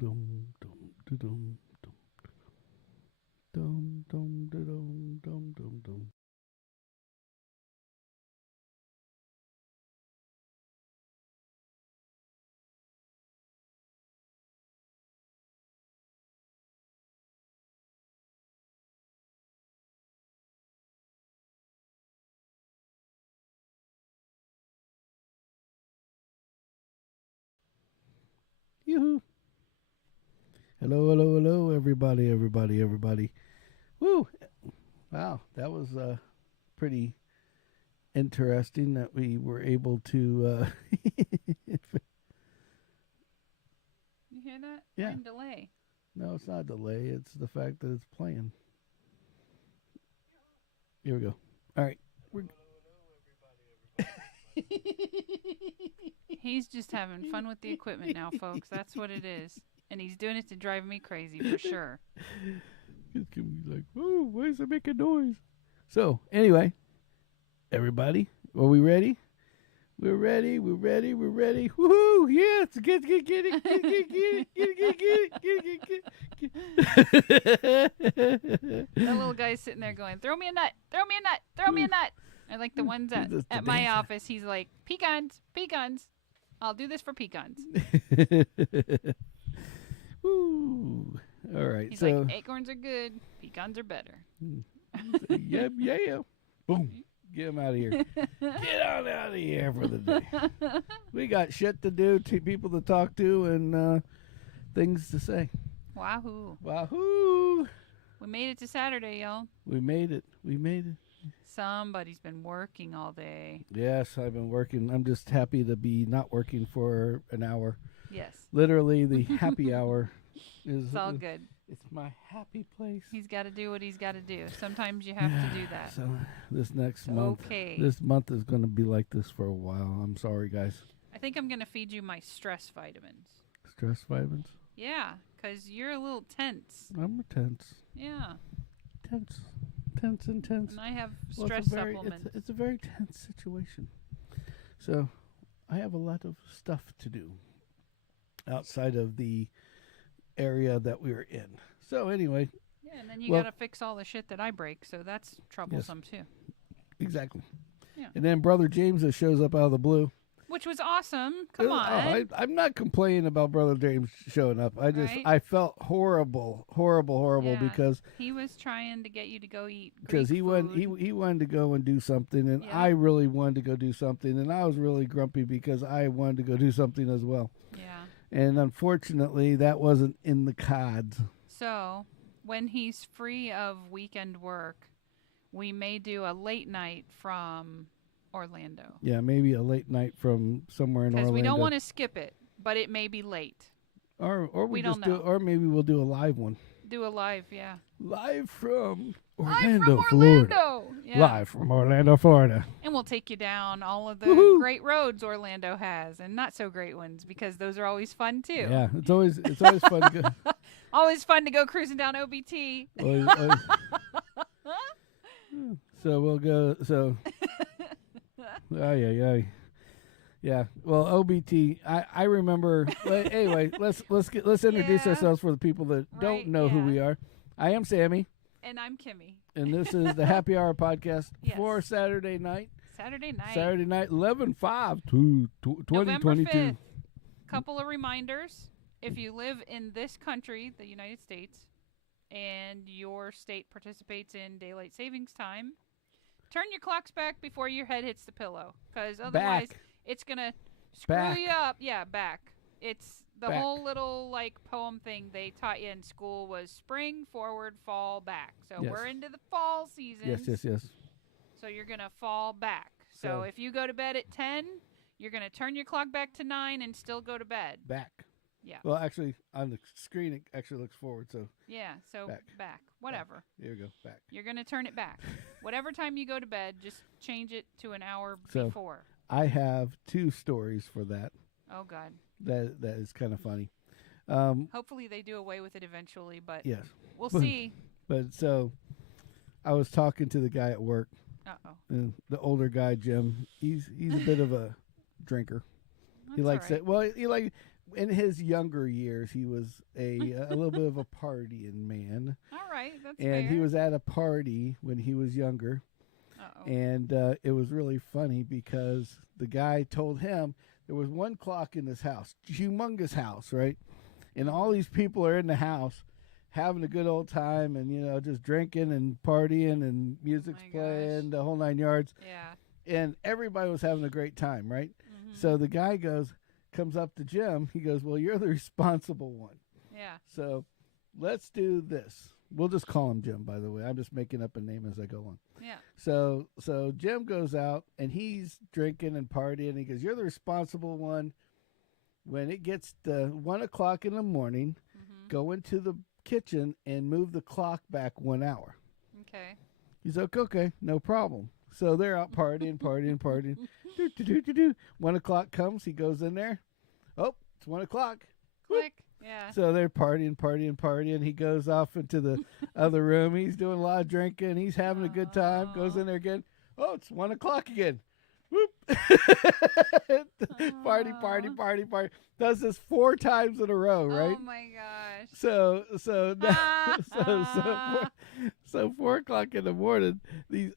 dum dum dum dum dum dum dum dum dum. Yoo-hoo. Hello, hello, hello, everybody, everybody, everybody. Woo! Wow, that was pretty interesting that we were able to. You hear that? Yeah. We're in delay. No, it's not a delay. It's the fact that it's playing. Here we go. All right. We're... He's just having fun with the equipment now, folks. That's what it is. And he's doing it to drive me crazy for sure. It's gonna be like, oh, why is it making noise? So, anyway, everybody, are we ready? We're ready. We're ready. We're ready. Woohoo! Yes, get it, get it, get it. That little guy's sitting there going, "Throw me a nut! Throw me a nut! Throw me a nut!" I like the ones at my office. He's like, "Pecans, pecans. I'll do this for pecans." Woo! All right. He's so, like, "Acorns are good. Pecans are better." yeah, yeah. Boom. Get him out of here. Get on out of here for the day. We got shit to do, people to talk to, and things to say. Wahoo! Wahoo! We made it to Saturday, y'all. We made it. We made it. Somebody's been working all day. Yes, I've been working. I'm just happy to be not working for an hour. Yes. Literally, the happy hour is. It's all good. It's my happy place. He's got to do what he's got to do. Sometimes you have to do that. So this next month, okay. This month is going to be like this for a while. I'm sorry, guys. I think I'm going to feed you my stress vitamins. Stress vitamins? Yeah, because you're a little tense. I'm tense. Yeah. Tense and tense. And I have stress supplements. It's a very tense situation. So I have a lot of stuff to do outside of the area that we were in. So anyway. Yeah, and then you got to fix all the shit that I break, so that's troublesome too. Exactly. Yeah. And then Brother James that shows up out of the blue. Which was awesome. Come on. I'm not complaining about Brother James showing up. I felt horrible because he was trying to get you to go eat because he wanted to go and do something, and I really wanted to go do something, and I was really grumpy because I wanted to go do something as well. Yeah. And unfortunately, that wasn't in the cards. So when he's free of weekend work, we may do a late night from Orlando. Yeah, maybe a late night from somewhere in Orlando. Because we don't want to skip it, but it may be late. Or we don't know. Or maybe we'll do a live one. Do a live, yeah. Live from Orlando. Florida. Yeah. Live from Orlando, Florida. And we'll take you down all of the great roads Orlando has, and not so great ones, because those are always fun too. Yeah, it's always fun to go. Always fun to go cruising down OBT. Always. So we'll go. So. Yeah. Well, OBT. I remember. Anyway, let's introduce ourselves for the people that don't know who we are. I am Sammy. And I'm Kimmy. And this is the Happy Hour podcast for Saturday night. Saturday night, 11/5/2022. Couple of reminders: if you live in this country, the United States, and your state participates in daylight savings time, turn your clocks back before your head hits the pillow, because otherwise it's gonna screw you up. Yeah, back. It's the whole little poem thing they taught you in school was spring, forward, fall, back. So we're into the fall season. Yes. So you're gonna fall back. So if you go to bed at 10, you're gonna turn your clock back to 9 and still go to bed. Back. Yeah. Well, actually, on the screen it actually looks forward. So. Yeah. So back. Whatever. Back. Here we go. Back. You're gonna turn it back. Whatever time you go to bed, just change it to an hour before. I have 2 stories for that. Oh God. That is kind of funny. Hopefully they do away with it eventually, but yes, we'll see. But so, I was talking to the guy at work. And the older guy, Jim. He's a bit of a drinker. That's he likes right. it. Well, in his younger years, he was a little bit of a partying man, All right, that's and fair. he was at a party when he was younger, Uh-oh. and it was really funny because the guy told him there was one clock in this house, humongous house, right, and all these people are in the house having a good old time, and just drinking and partying, and music's my playing, the whole 9 yards, Yeah. and everybody was having a great time, right? Mm-hmm. So the guy comes up to Jim. He goes, "Well, you're the responsible one. Yeah. So let's do this." We'll just call him Jim, by the way. I'm just making up a name as I go on. Yeah. So Jim goes out and he's drinking and partying. And he goes, "You're the responsible one. When it gets to 1:00 in the morning, Mm-hmm. go into the kitchen and move the clock back 1 hour." Okay. He's like, "Okay, no problem." So they're out partying. Do. 1:00 comes. He goes in there. Oh, it's 1:00. Click. Yeah. So they're partying. He goes off into the other room. He's doing a lot of drinking. He's having a good time. Goes in there again. Oh, it's 1:00 again. Whoop. Party. Does this 4 times in a row, right? Oh my gosh. So 4:00 in the morning,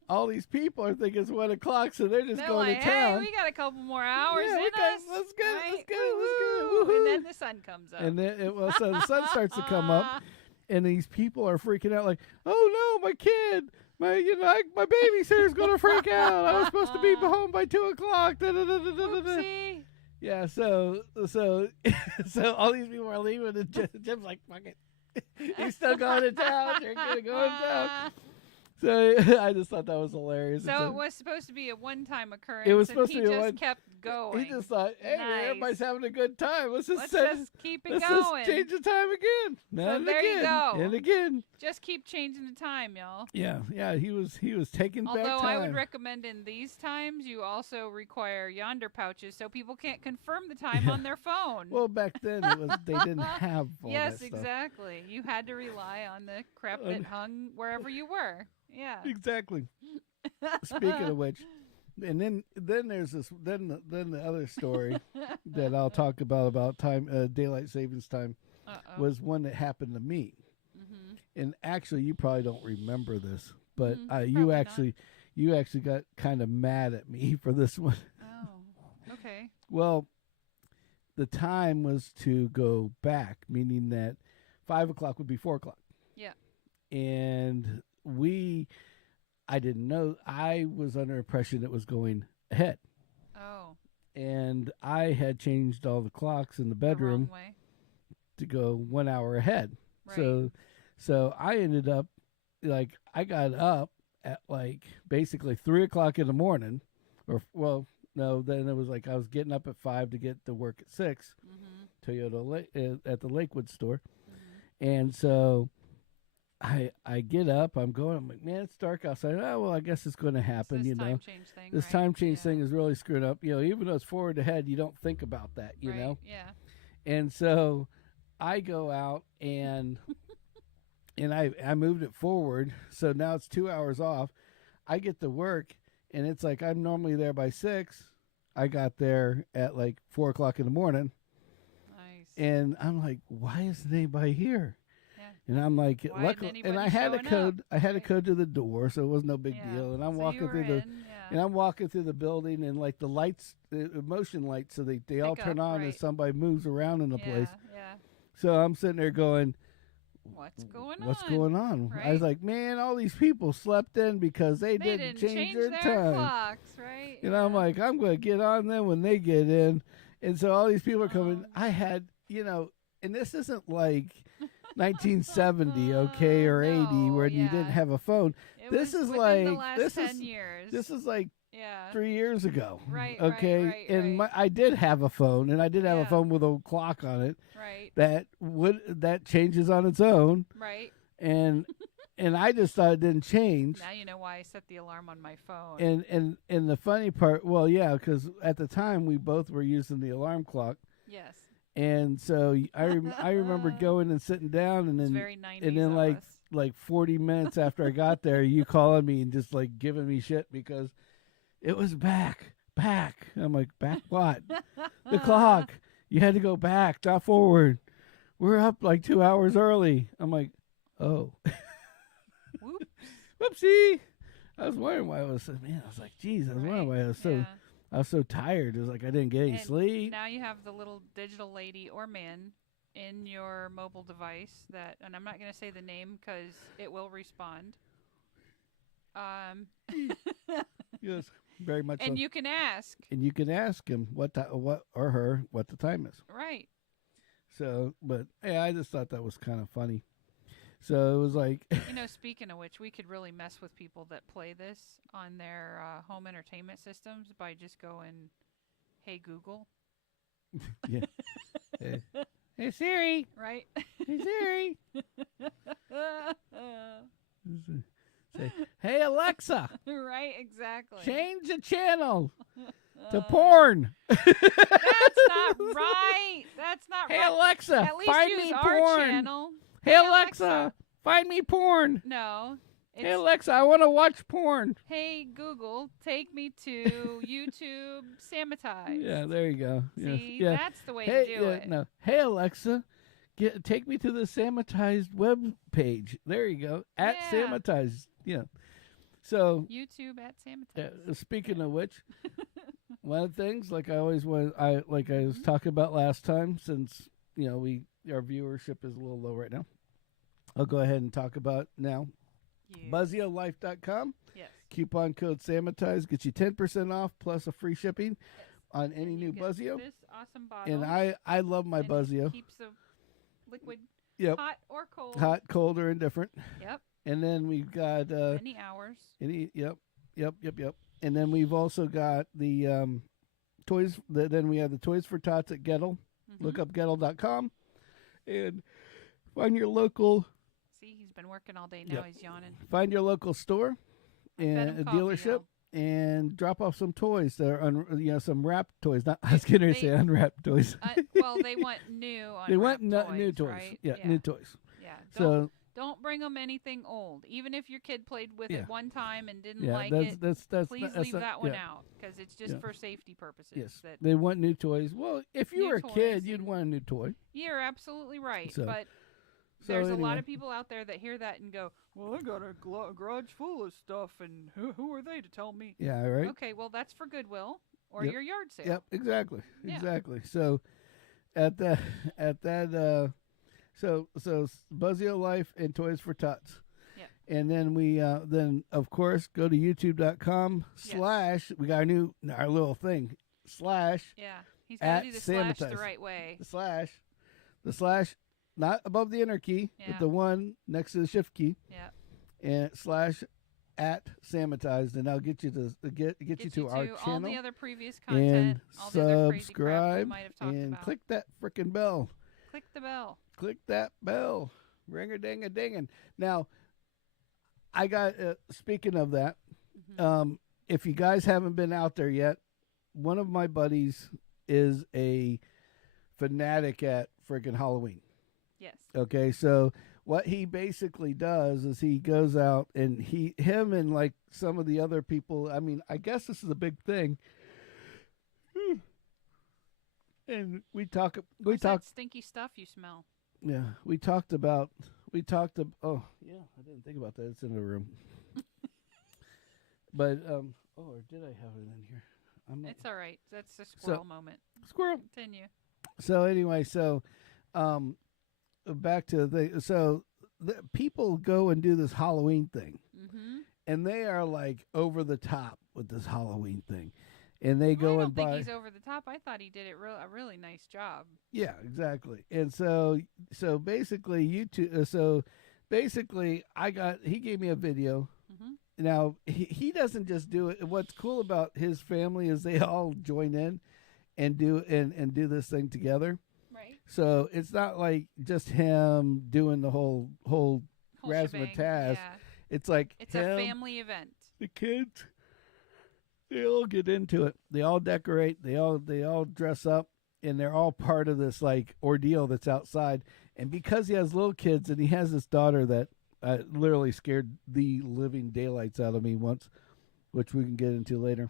all these people are thinking it's 1:00, so they're just They're going like, to town. hey, we got a couple more hours Yeah, in we got- us. let's get it, right? let's get it, let's get it, Woo-hoo. And woohoo. then the sun comes up. And then so the sun starts to come up, and these people are freaking out like, "Oh no, my kid, my babysitter's gonna freak out. I was supposed to be home by 2:00." Oopsie. Yeah, so all these people are leaving, and Jim's like, "Fuck it." He's still going to town. They're gonna go to town. So I just thought that was hilarious. So it was supposed to be a one-time occurrence. It was and supposed he to be a just one- kept going. He just thought, "Hey, man, Nice. everybody's having a good time. Let's Let's just just keep it let's going. just change the time again." And there you again, go. And again. Just keep changing the time, y'all. Yeah. He was taking back Although time. I would recommend in these times you also require yonder pouches so people can't confirm the time on their phone. Well, back then they didn't have all yes, that stuff. exactly. You had to rely on the crap that hung wherever you were. Yeah. Exactly. Speaking of which, and then there's this then the other story that I'll talk about time daylight savings time Uh-oh. was one that happened to me. Mm-hmm. And actually, you probably don't remember this, but Probably not. you actually got kind of mad at me for this one. Oh, okay. Well, the time was to go back, meaning that 5:00 would be 4:00. Yeah. And I didn't know. I was under impression it was going ahead, Oh, and I had changed all the clocks in the the wrong bedroom way. to go 1 hour ahead. Right. So I ended up I got up at basically 3:00 in the morning, no, then it was I was getting up at 5 to get to work at 6, Mm-hmm. Toyota at the Lakewood store, Mm-hmm. and so I get up, I'm like, man, it's dark outside. Oh well, I guess it's going to happen, This you time know. change thing. This right? time change Yeah. thing is really screwed up. Even though it's forward ahead, you don't think about that, you Right, know. Yeah. And so I go out and I moved it forward, so now it's 2 hours off. I get to work, and it's I'm normally there by 6. I got there at 4:00 in the morning, Nice. and I'm like, why isn't anybody here? Yeah. And I'm like, Why isn't luckily, and I anybody had a showing code. up? I had a Right. code to the door, so it was no big Yeah. deal. And I'm So walking you were through the. in, yeah. And I'm walking through the building, and the lights, the motion lights, so they all Pick turn up, on right. as somebody moves around in the place. Yeah. So I'm sitting there going, What's going on? "What's going on?" I was Right. like, "Man, all these people slept in because they They didn't didn't change their their time." clocks, right? And I'm like, "I'm going to get on them when they get in." And so all these people are coming. Oh. I had, and this isn't 1970, okay, or 80, No, where you didn't yeah. have a phone. It this was is within the like- last this 10 is- years. This is 3 yeah. years ago. Right, Okay. right, And right. I did have a phone, and I did have a Yeah. phone with a clock on it Right. that changes on its own. Right. And I just thought it didn't change. Now you know why I set the alarm on my phone. And the funny part, well, yeah, because at the time we both were using the alarm clock. yes. And so I remember going and sitting down, and It's then very 90s and then of like us. like 40 minutes after I got there, you calling me and just giving me shit because it was back. I'm like, back what? The clock. You had to go back, not forward. We're up like 2 hours early. I'm like, oh, Whoop. whoopsie. I was wondering why I was so, man. I was like, geez, I was wondering Right. why Yeah. I was so tired. It was like I didn't get any And sleep. now you have the little digital lady or man in your mobile device that, and I'm not going to say the name because it will respond. Yes, very much so. And you can ask. And you can ask him what or her what the time is. Right. So, but yeah, I just thought that was kind of funny. So it was like, Speaking of which, we could really mess with people that play this on their home entertainment systems by just going, "Hey Google," yeah, hey Siri, right? hey Siri, say, hey Alexa, Right, exactly. change the channel to porn. That's not right. That's not Hey right. Alexa, At least find use me our porn. channel. Hey Alexa, find me porn. No. It's, Hey Alexa, I want to watch porn. hey Google, take me to YouTube Sammitized. Yeah, there you go. See, yeah. that's the way Hey, to do it. No. Hey Alexa, take me to the Sammitized web page. There you go. At Yeah. Sammitized. Yeah. So YouTube at Sammitized. speaking of which, one of the things like I always was I was talking about last time, since our viewership is a little low right now. I'll go ahead and talk about now. Yes. BuzzioLife.com. Yes. Coupon code Sammitized gets you 10% off plus a free shipping on any And you new get Buzzio. This awesome bottle. And I love my and it Buzzio. keeps the liquid Yep. hot or cold. Hot, cold, or indifferent. Yep. And then we've got Many hours. yep. And then we've also got the toys. Then we have the Toys for Tots at Gettle. Mhm. Look up Gettle.com and find your local. See, he's been working all day. Now Yep. he's yawning. Find your local store I fed and him a coffee, dealership, though. and drop off some toys that are some wrapped toys. Not I was going to say unwrapped toys. Well, they want new. They want unwrapped new toys. Right? Yeah, new toys. Yeah. So Don't bring them anything old. Even if your kid played with Yeah. it one time and didn't yeah, like that's it, that's please that's leave not- that one yeah. out because it's just Yeah. for safety purposes. Yes, That they want new toys. Well, if you New were a kid, toys you'd and- want a new toy. you're absolutely right. So- but So there's a anyway. lot of people out there that hear that and go, "Well, I got a garage full of stuff, and who are they to tell me?" Yeah, right. Okay, well that's for Goodwill or Yep. your yard sale. Yep, exactly, Yeah. exactly. So, at that, so Buzzio Life and Toys for Tots. Yep. And then we then of course go to YouTube.com / we got our little thing / Yeah, he's got At to do the slash the Sammitized. right way. the / not above the enter key, Yeah. but the one next to the shift key, Yeah. and / at Sammitized, and I'll get you to get you to our all channel. the other previous And content, all the other crazy crap we subscribe might have talked and about. click that frickin' bell. Click the bell. Click that bell. Ring a ding a dingin'. Now, I got speaking of that, Mhm. if you guys haven't been out there yet, one of my buddies is a fanatic at friggin' Halloween. Yes. Okay, so what he basically does is he goes out and him and like some of the other people. I mean, I guess this is a big thing. And we talk. What's that stinky stuff you smell? Yeah, oh, yeah, I didn't think about that. It's in the room. But or did I have it in here? It's all right. That's a squirrel moment. Squirrel. Continue. So anyway, back to the people go and do this Halloween thing, Mm-hmm. and they are like over the top with this Halloween thing, and they go I don't and think buy. he's over the top. I thought he did a really nice job. Yeah, exactly. And so basically, he gave me a video. Mm-hmm. Now he doesn't just do it. What's cool about his family is they all join in and do this thing together. Right. So it's not like just him doing the whole Whole razzmatazz. shebang, yeah. It's like It's him, a family event. the kids. They all get into it. They all decorate. They all dress up, and they're all part of this like ordeal that's outside. And because he has little kids, and he has this daughter that literally scared the living daylights out of me once, which we can get into later.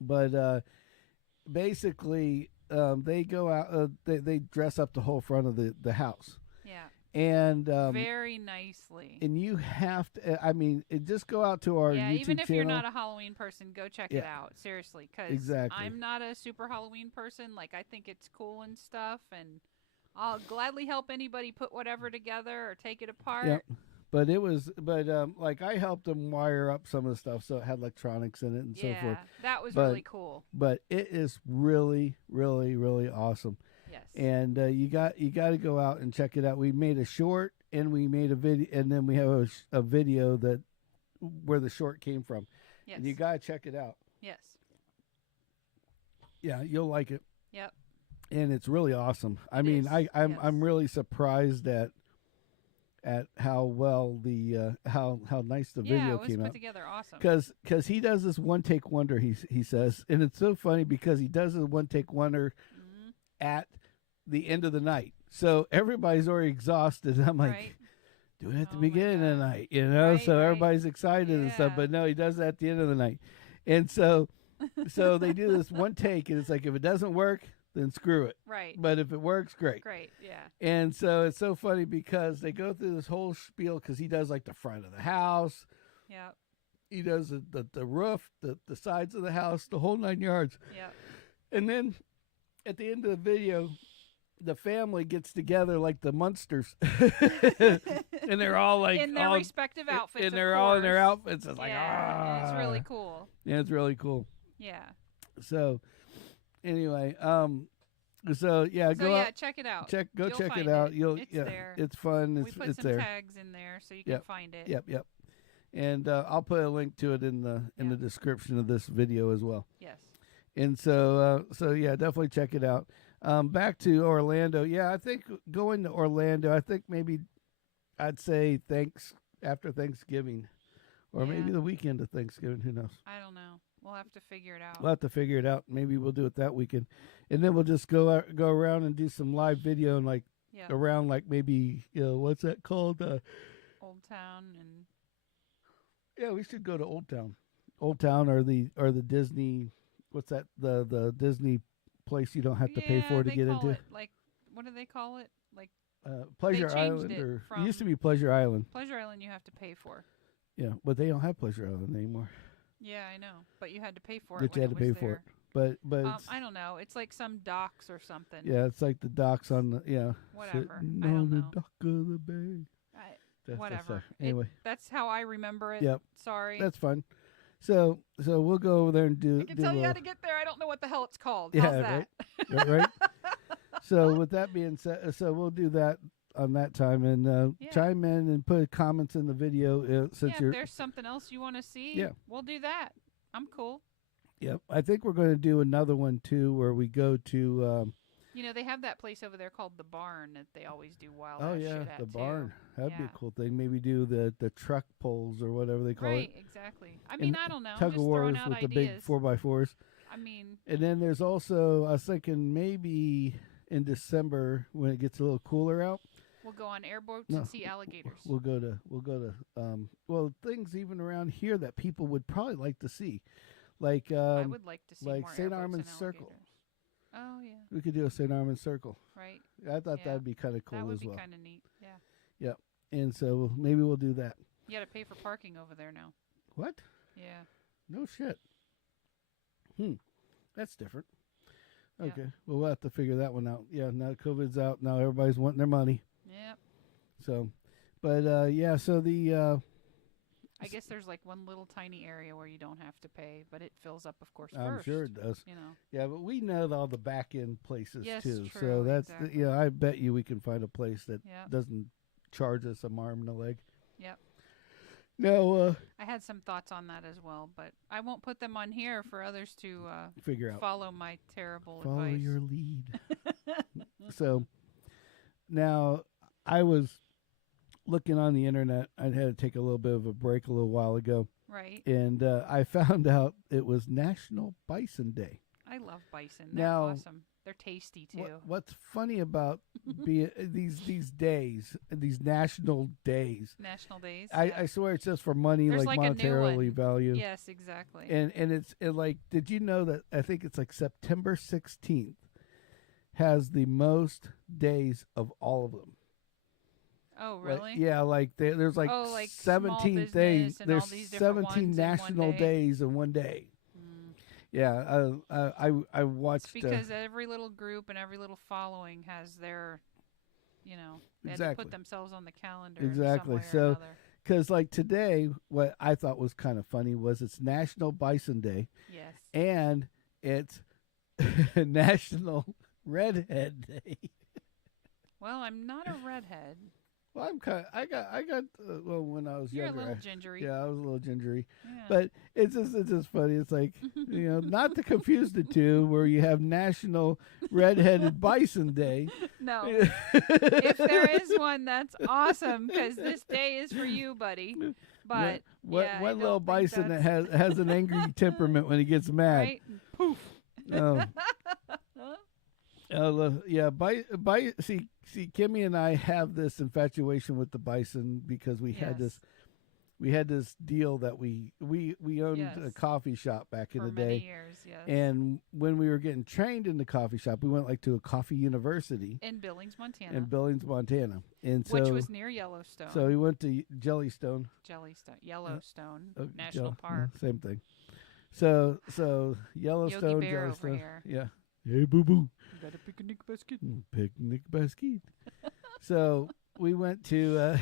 But basically, they go out. They dress up the whole front of the house, Yeah. and Very nicely. and you have to. I mean, just go out to our Yeah, YouTube even if channel. you're not a Halloween person, go check it Yeah. out. Seriously, because Exactly. I'm not a super Halloween person. Like, I think it's cool and stuff, and I'll gladly help anybody put whatever together or take it apart. Yep. But it was, like I helped them wire up some of the stuff, so it had electronics in it and so forth. That was But- really cool. But it is really, really, really awesome. Yes. And you got to go out and check it out. We made a short, and we made a video, and then we have a video that where the short came from. Yes. And you got to check it out. Yes. Yeah, you'll like it. Yep. And it's really awesome. I It mean, is, I'm yes. I'm really surprised at how well the how nice the Yeah, video it was came put out. together awesome. Because he does this one take wonder, he says, and it's so funny because he does a one take wonder Mhm. at the end of the night, so everybody's already exhausted. I'm like, Right. do it at the Oh my beginning of the God. night, you know, Right, so right. everybody's excited and stuff. Yeah. But no, he does it at the end of the night, and so they do this one take, and it's like if it doesn't work, then screw it. Right. But if it works, great. Great. Yeah. And so it's so funny because they go through this whole spiel because he does like the front of the house, Yep. he does the roof, the sides of the house, the whole 9 yards. Yep. And then at the end of the video, the family gets together like the Munsters, and they're all like in their all, respective outfits. and of they're all in their course. outfits. It's like Yeah, and it's really ah. cool. Yeah, it's really cool. Yeah. So anyway, so yeah, So go yeah, out, check it out. check You'll it find out. it. You'll It's yeah, there. it's fun. We It's put it's some there. tags in there so you can Yep. find it. Yep. And I'll put a link to it in the Yeah. description of this video as well. Yes. And so yeah, definitely check it out. Back to Orlando. Yeah, I think going to Orlando, I think maybe I'd say after Thanksgiving, or maybe Yeah. the weekend of Thanksgiving. Who knows? I don't know. We'll have to figure it out. We'll have to figure it out. Maybe we'll do it that weekend, and then we'll just go around and do some live video and like Yeah. around like maybe what's that called? Old Town and Yeah, we should go to Old Town or the Disney. What's that? The Disney place you don't have to pay for to they get call into. it, like, what do they call it? Like Pleasure changed Island, it or it from- used to be Pleasure Island. Pleasure Island you have to pay for. Yeah, but they don't have Pleasure Island anymore. Yeah, I know. But you had to pay for it. But you when had to it was pay for there. But it's, I don't know. It's like some docks or something. yeah, it's like the docks on the Whatever. sitting I don't on the know. dock of the bay. That's Whatever. anyway, That's how I remember it. Yep. Sorry. that's fun. So we'll go over there and do. I can do tell a you how little- to get there. I don't know what the hell it's called. Yeah, How's that? right. So with that being said, so we'll do that on that time, and Yeah. chime in and put comments in the video since Yeah, you're. if there's something else you want to see, Yeah. we'll do that. I'm cool. Yep, I think we're going to do another one too, where we go to. You know, they have that place over there called the Barn that they always do wild Oh ass yeah, shit at the too. barn. That'd be a Yeah. cool thing. Maybe do the truck poles or whatever they call Right, it. exactly. I mean, I don't know. I'm Tug just of throwing wars out with ideas. the big 4x4s. I mean, And then there's also, I was thinking maybe in December when it gets a little cooler out, we'll go on airboats No, and see alligators. we'll go to things even around here that people would probably like to see, like I would like to see like more St. airboats Armand's and Circle. alligators. Oh yeah, we could do a St. Armand's Circle. right. I thought Yeah. that'd be kind of That cool would as be well. kind of neat. Yeah. And so maybe we'll do that. You got to pay for parking over there now. What? Yeah. No shit. That's different. Yeah. Okay. Well, we'll have to figure that one out. Yeah, now COVID's out. Now everybody's wanting their money. Yep. So, but yeah, so the I guess there's like one little tiny area where you don't have to pay, but it fills up, of course, I'm first. sure it does. You know. Yeah, but we know all the back end places Yes, too. So true, that's exactly. I bet you we can find a place that Yeah. doesn't charge us an arm and a leg. Yep. No, I had some thoughts on that as well, but I won't put them on here for others to figure out. follow my terrible Follow advice. your lead. So now I was looking on the internet. I had to take a little bit of a break a little while ago, Right. and I found out it was National Bison Day. I love bison. They're Now, awesome. They're tasty too. What's funny about these days, these national days? National days. I yeah. swear it's just for money, There's like like a new monetarily one. value. Yes, exactly. And it's like, did you know that I think it's like September 16th has the most days of all of them. Oh, Like, really? yeah, like there's like Oh, like small 17 business days. and all There's these different 17 ones in one national day. days in one day. Mm. Yeah, I watched. It's because every little group and every little following has their, they had to Exactly. put themselves on the calendar Exactly. some way or So, another. because like today, what I thought was kind of funny was it's National Bison Day Yes. and it's National Redhead Day. Well, I'm not a redhead. Well, I got. Well, when I was You're younger, a little gingery. yeah, I was a little gingery. Yeah. But it's just funny. It's like not to confuse the two, where you have National Redheaded Bison Day. No. If there is one, that's awesome because this day is for you, buddy. But yeah, one I little don't think bison that that's- has an angry temperament when he gets mad. right? Poof. Oh. Yeah, see, Kimmy and I have this infatuation with the bison because we had this deal that we owned Yes. a coffee shop back in For the many day, years, yes. and when we were getting trained in the coffee shop, we went like to a coffee university in Billings, Montana. in Billings, Montana, and so which was near Yellowstone. so we went to Jellystone, Yellowstone uh, National Park. same thing. So Yellowstone, Yogi Bear over Jellystone, here. yeah. Hey, boo boo. You got a picnic basket? Picnic basket. So we went to.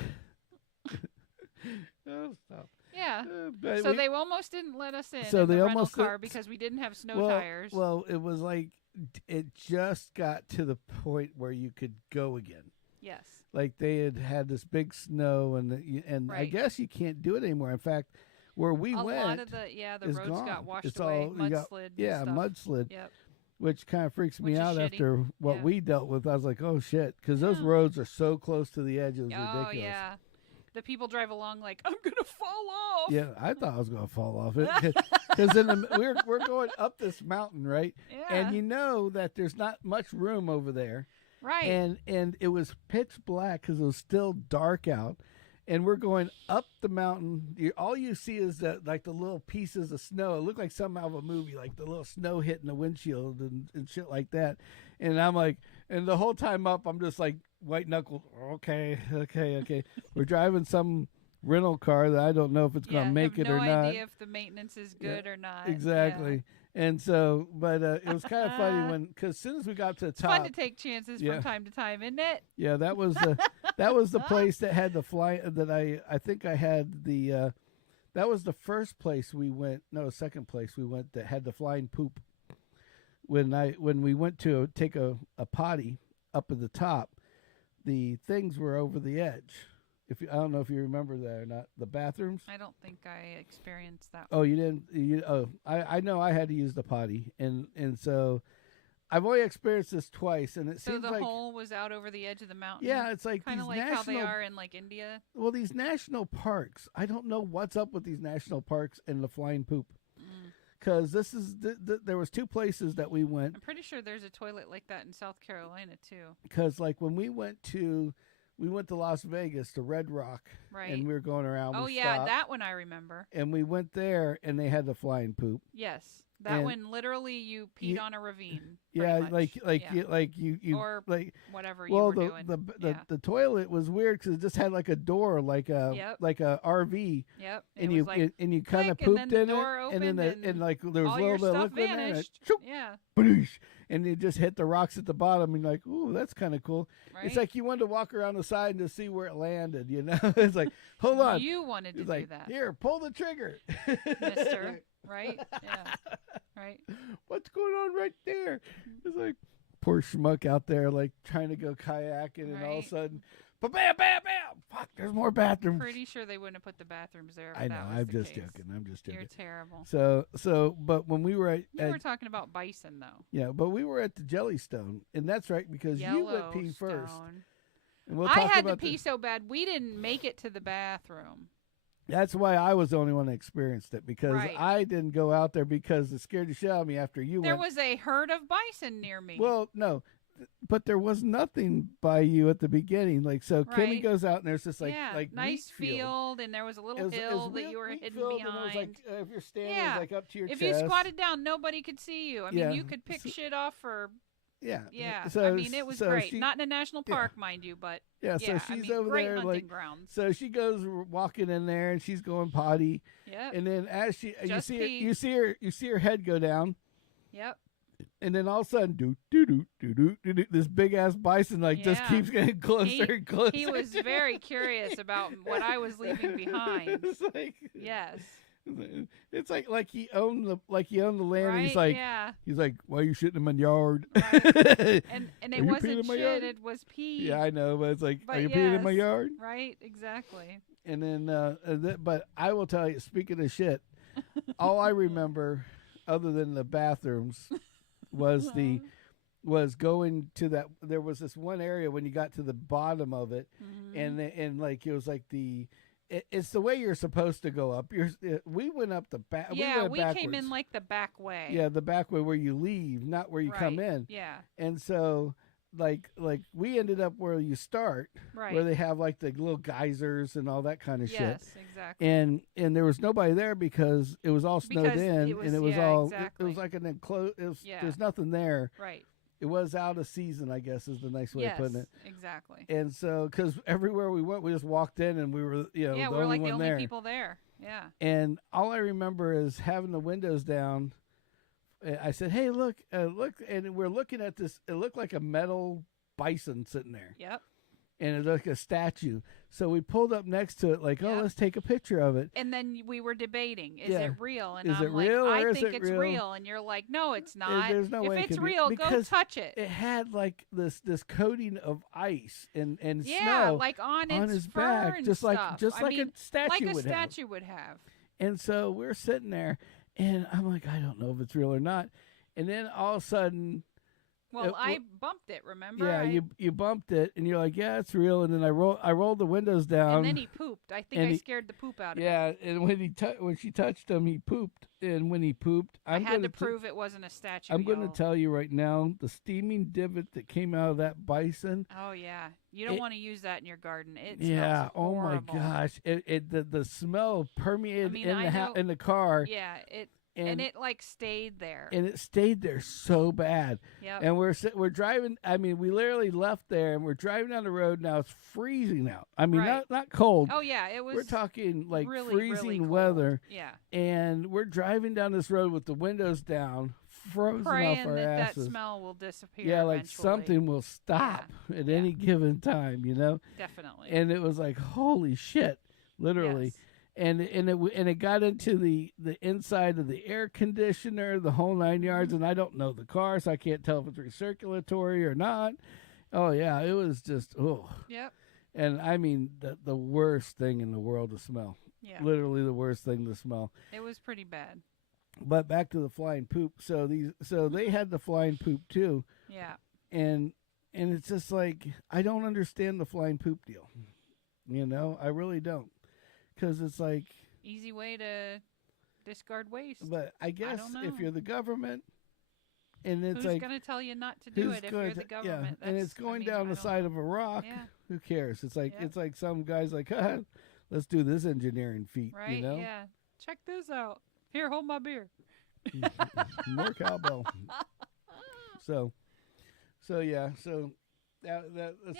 Oh, stop. Yeah. But So they almost didn't let us in. So in they the rental almost car because we didn't have snow well, tires. Well, it was like it just got to the point where you could go again. yes. Like they had this big snow, and I Right. guess you can't do it anymore. In fact, where we A went, lot of the is roads gone. got washed It's away, all- you got- mudslid. yeah, and stuff. mudslid, Yep. which kind of freaks me Which is out shitty. after what Yeah. we dealt with. I was like, oh shit, because those Yeah. roads are so close to the edge. It was Oh ridiculous. yeah. The people drive along like I'm gonna fall off. Yeah, I thought I was going to fall off it because we're going up this mountain, right? Yeah. And you know that there's not much room over there, right. and it was pitch black because it was still dark out, and we're going up the mountain. All you see is that like the little pieces of snow. It looked like something out of a movie, like the little snow hitting the windshield and shit like that. And I'm like, and the whole time up, I'm just like white knuckled. Okay. We're driving some rental car that I don't know if it's going to make it no or not. idea if the maintenance is good or not. Exactly. And so, but it was kind of funny because as soon as we got to the It's top, fun to take chances Yeah. from time to time, isn't it? yeah, that was the place that had the fly that I think I had the that was the first place we went. No, second place we went that had the flying poop. When we went to take a potty up at the top, the things were over the edge. I don't know if you remember that or not. The bathrooms. I don't think I experienced that. Oh, you didn't. I know I had to use the potty, and so I've only experienced this twice, and it So seems the like hole was out over the edge of the mountain. yeah, it's like kind these of like national. how they are in like India. Well, these national parks. I don't know what's up with these national parks and the flying poop. Mm. Because this is there was two places that we went. I'm pretty sure there's a toilet like that in South Carolina too. Because like when we went to Las Vegas to Red Rock, Right. and we were going around. Oh we yeah, stopped, that one I remember. and we went there, and they had the flying poop. Yes, that And one literally you peed you- on a ravine. Yeah, pretty much. Yeah. you Or like. whatever you Well, were the doing. the toilet was weird because it just had like a door, like a RV, Yep. and it you was like and you kind of click, and then pooped the in door it, and then opened, and like there was all a your little bit of stuff liquid in there, and, vanished. choop, Yeah. badoosh, and you just hit the rocks at the bottom, and you're like, ooh, that's kind of cool. Right. It's like you wanted to walk around the side and to see where it landed, you know? It's like, hold on, You wanted to it's do like that, here, pull the trigger, Mister. Right? Yeah. Right. What's going on right there? It's like poor schmuck out there, like trying to go kayaking, and all of a Right. sudden, bam, bam, bam! Fuck, there's more bathrooms. Pretty sure they wouldn't have put the bathrooms there. If I know. That was I'm the just case. joking. I'm just You're joking. terrible. So, but when we were at, You were talking about bison though. yeah, but we were at the Jellystone, and that's right because you went pee first. Yellowstone. And we'll I talk had to about pee so bad we didn't make it to the bathroom. That's why I was the only one that experienced it because Right. I didn't go out there because it scared the shit out of me after you There went. was a herd of bison near me. Well, no, but there was nothing by you at the beginning. Like so, Kimmy Right. goes out and there's this yeah, like nice wheat field. and there was a It little was- it hill was that real you were wheat hidden field, behind. And it was like if you're standing, it Yeah. was like up to your If chest. you squatted down, nobody could see you. I mean, Yeah. you could pick shit off for Yeah. Yeah. So I mean, it was great. She, Not in a national park, mind you, but yeah. So she's I mean, over great there, hunting like, grounds. so she goes walking in there, and she's going potty. Yep. And then as she, Just you see her head go down. Yep. And then all of a sudden, this big ass bison just keeps getting closer and closer. He was very curious about what I was leaving behind. It's like, yes. It's like he owned the land. Right? And he's like, why are you shitting in my yard? Right. And it Are you wasn't peeing in my shit; yard? it was pee. Yeah, I know, but it's like, But are you peeing in my yes. yard? Right. Exactly. And then, but I will tell you, speaking of shit, all I remember, other than the bathrooms, was going to that. There was this one area when you got to the bottom of it, and like it was like it's the way you're supposed to go up. We went up the back. Yeah, we backwards. came in like the back way. Yeah, the back way where you leave, not where you come in. Yeah. And so, like we ended up where you start, Right. where they have like the little geysers and all that kind of shit. Yes, exactly. And there was nobody there because it was all snowed in, and it was all exactly. it was like an enclosed. Yeah. There's nothing there. Right. It was out of season, I guess, is the nice way of putting it. Exactly. And so, because everywhere we went, we just walked in, and we were, we were only like one the only there. people there. Yeah. And all I remember is having the windows down. I said, "Hey, look!" And we're looking at this. It looked like a metal bison sitting there. Yep. And it's like a statue. So we pulled up next to it, like, Yep. let's take a picture of it. And then we were debating, is Yeah. it real? And Is I'm it like, real or I is think it it's real? real. And you're like, no, it's not. There's no if way it it's could be, real, go because touch it. It had like this coating of ice and Yeah, snow like on his fur back, and just like stuff. I like mean, a statue like a would have. statue would have. And so we're sitting there, and I'm like, I don't know if it's real or not. And then all of a sudden, Well, I bumped it, remember? yeah, you bumped it, and you're like, yeah, it's real. And then I rolled the windows down. And then he pooped. I think I scared the poop out of him. Yeah, and when she touched him, he pooped. And when he pooped, I had to prove it wasn't a statue. I'm going to tell you right now, the steaming divot that came out of that bison. Oh yeah, you don't want to use that in your garden. It yeah. smells Oh my horrible. gosh, the smell permeated in the car. Yeah, and it like stayed there. And it stayed there so bad. Yep. And we're driving. I mean, we literally left there, and we're driving down the road. Now it's freezing out. I mean, Right. not cold. Oh yeah, it was. We're talking like really, freezing really cold. weather. Yeah. And we're driving down this road with the windows down, frozen Praying off our that asses. smell will disappear. Yeah, like eventually. something will stop at any given time, Definitely. And it was like, holy shit, literally. Yes. And it got into the inside of the air conditioner, the whole 9 yards. And I don't know the car, so I can't tell if it's recirculatory or not. Oh yeah, it was just Yep. And I mean the worst thing in the world to smell. Yeah. Literally the worst thing to smell. It was pretty bad. But back to the flying poop. So they had the flying poop too. Yeah. And it's just like, I don't understand the flying poop deal. I really don't. Because it's like, Easy way to discard waste. but I guess don't know. if you're the government, and it's Who's like, going to tell you not to do who's it if going you're the to, government? and it's going down the side of a rock. Yeah. Who cares? It's like Yeah. it's like some guys like, let's do this engineering feat. Right? Yeah. Check this out. Here, hold my beer. More cowbell. So yeah. So that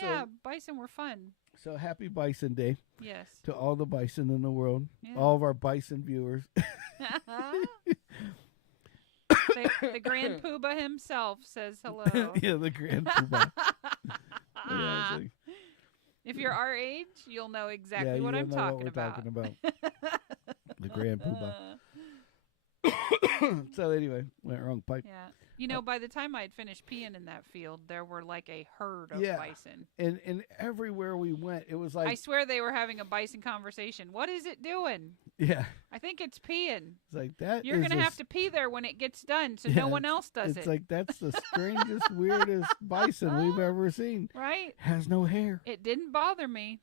Yeah, bison were fun. So happy Bison Day Yes. to all the bison in the world, Yeah. all of our bison viewers. The Grand Poobah himself says hello. Yeah, the Grand Poobah. Yeah, it's like, If you're our age, you'll know exactly yeah, what you'll I'm know talking what we're about. talking about. The Grand Poobah. So anyway, went wrong pipe. Yeah. By the time I had finished peeing in that field, there were like a herd of Yeah. bison. And everywhere we went, it was like, I swear they were having a bison conversation. What is it doing? yeah, I think it's peeing. it's like that. You're going to have to pee there when it gets done so no one else does It's it. like, that's the strangest, weirdest bison we've ever seen. Right? Has no hair. It didn't bother me.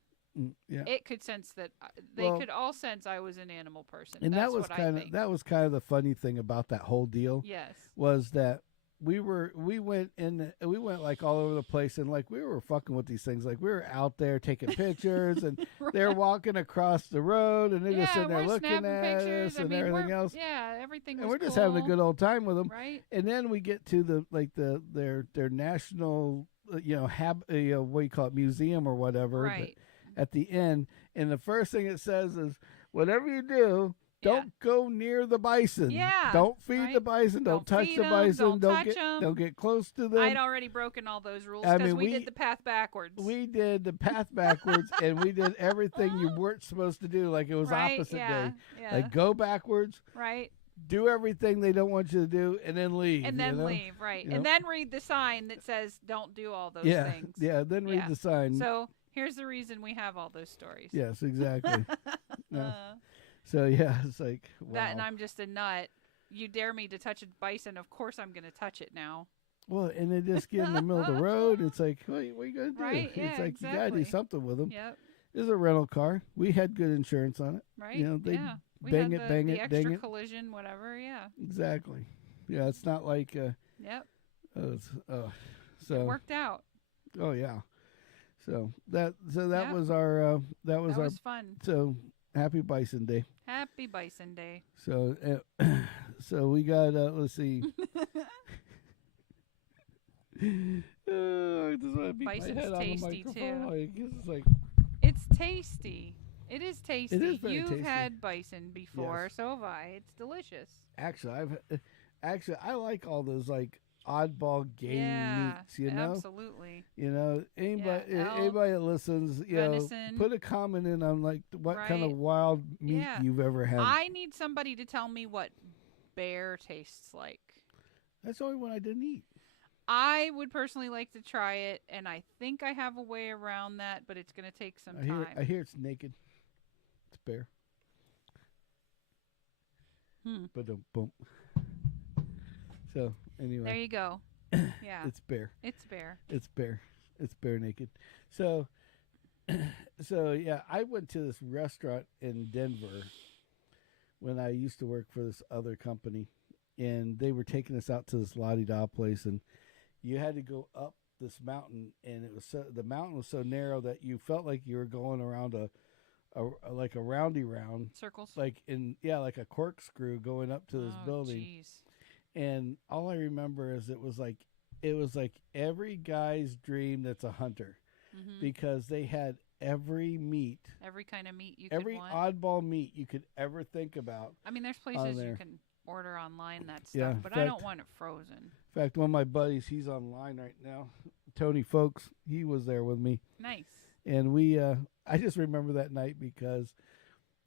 Yeah. It could sense that they could all sense I was an animal person. And That's that was what I think. that was kind of the funny thing about that whole deal. Yes. Was that we went like all over the place, and like we were fucking with these things. Like we were out there taking pictures, and Right. they're walking across the road, and they're just Yeah, sitting there we're looking snapping at pictures. us I and mean, everything else. Yeah, everything And was we're just cool, having a good old time with them. right? And then we get to their national, what do you call it, museum or whatever. Right. At the end, and the first thing it says is, whatever you do, don't go near the bison. Yeah, Don't feed right? the bison. Don't touch feed the 'em, bison. don't touch 'em. Don't get close to them. I'd already broken all those rules I because mean, we did the path backwards. We did the path backwards, and we did everything you weren't supposed to do. Like it was right? opposite Yeah. day. Yeah. Like go backwards, right. do everything they don't want you to do, and then leave. And then leave, right? You know? And then read the sign that says "Don't do all those Yeah, things." yeah. Then read Yeah. the sign. So here's the reason we have all those stories. Yes, exactly. Yeah. Uh, So yeah, it's like wow. That, and I'm just a nut. You dare me to touch a bison? Of course I'm going to touch it now. Well, and they just get in the middle of the road. It's like, what are you gonna do? Right, It's yeah, like you gotta do exactly. something with them. Yep. It's a rental car. We had good insurance on it. Right. You know, they yeah. We bang had it, the, bang the it, extra dang it. collision, whatever. Yeah. Exactly. Yeah, it's not like Yep. so It worked out. oh yeah. So that Yeah. was our That was fun. so happy Bison Day. Happy Bison Day. So so we got let's see. I just want to beat my Bison's head on the tasty, too. microphone. Like, it's like It's tasty. It is tasty. It is very You've tasty. had bison before, Yes. so have I. It's delicious. actually I like all those like oddball game yeah. meats, you know. Absolutely. You know, anybody Yeah, elk, anybody that listens, venison. put a comment in on like what kind of Right. wild meat Yeah. you've ever had. I need somebody to tell me what bear tastes like. That's the only one I didn't eat. I would personally like to try it, and I think I have a way around that, but it's going to take some time. I hear it's naked. It's bear. But boom. So anyway, There you go. Yeah. it's bear. It's bear. It's bear. It's bear naked. So so yeah, I went to this restaurant in Denver when I used to work for this other company, and they were taking us out to this la-di-da place, and you had to go up this mountain, and the mountain was so narrow that you felt like you were going around a like a roundy round, Circles. like like a corkscrew going up to this building. Jeez. And all I remember is it was like every guy's dream that's a hunter, Mm-hmm. because they had every meat, Every kind of meat you every could want. oddball meat you could ever think about. I mean, there's on places there. you can order online that stuff, Yeah, but in I fact- don't want it frozen. In fact, one of my buddies, he's online right now, Tony Folks, he was there with me. Nice. And we, I just remember that night because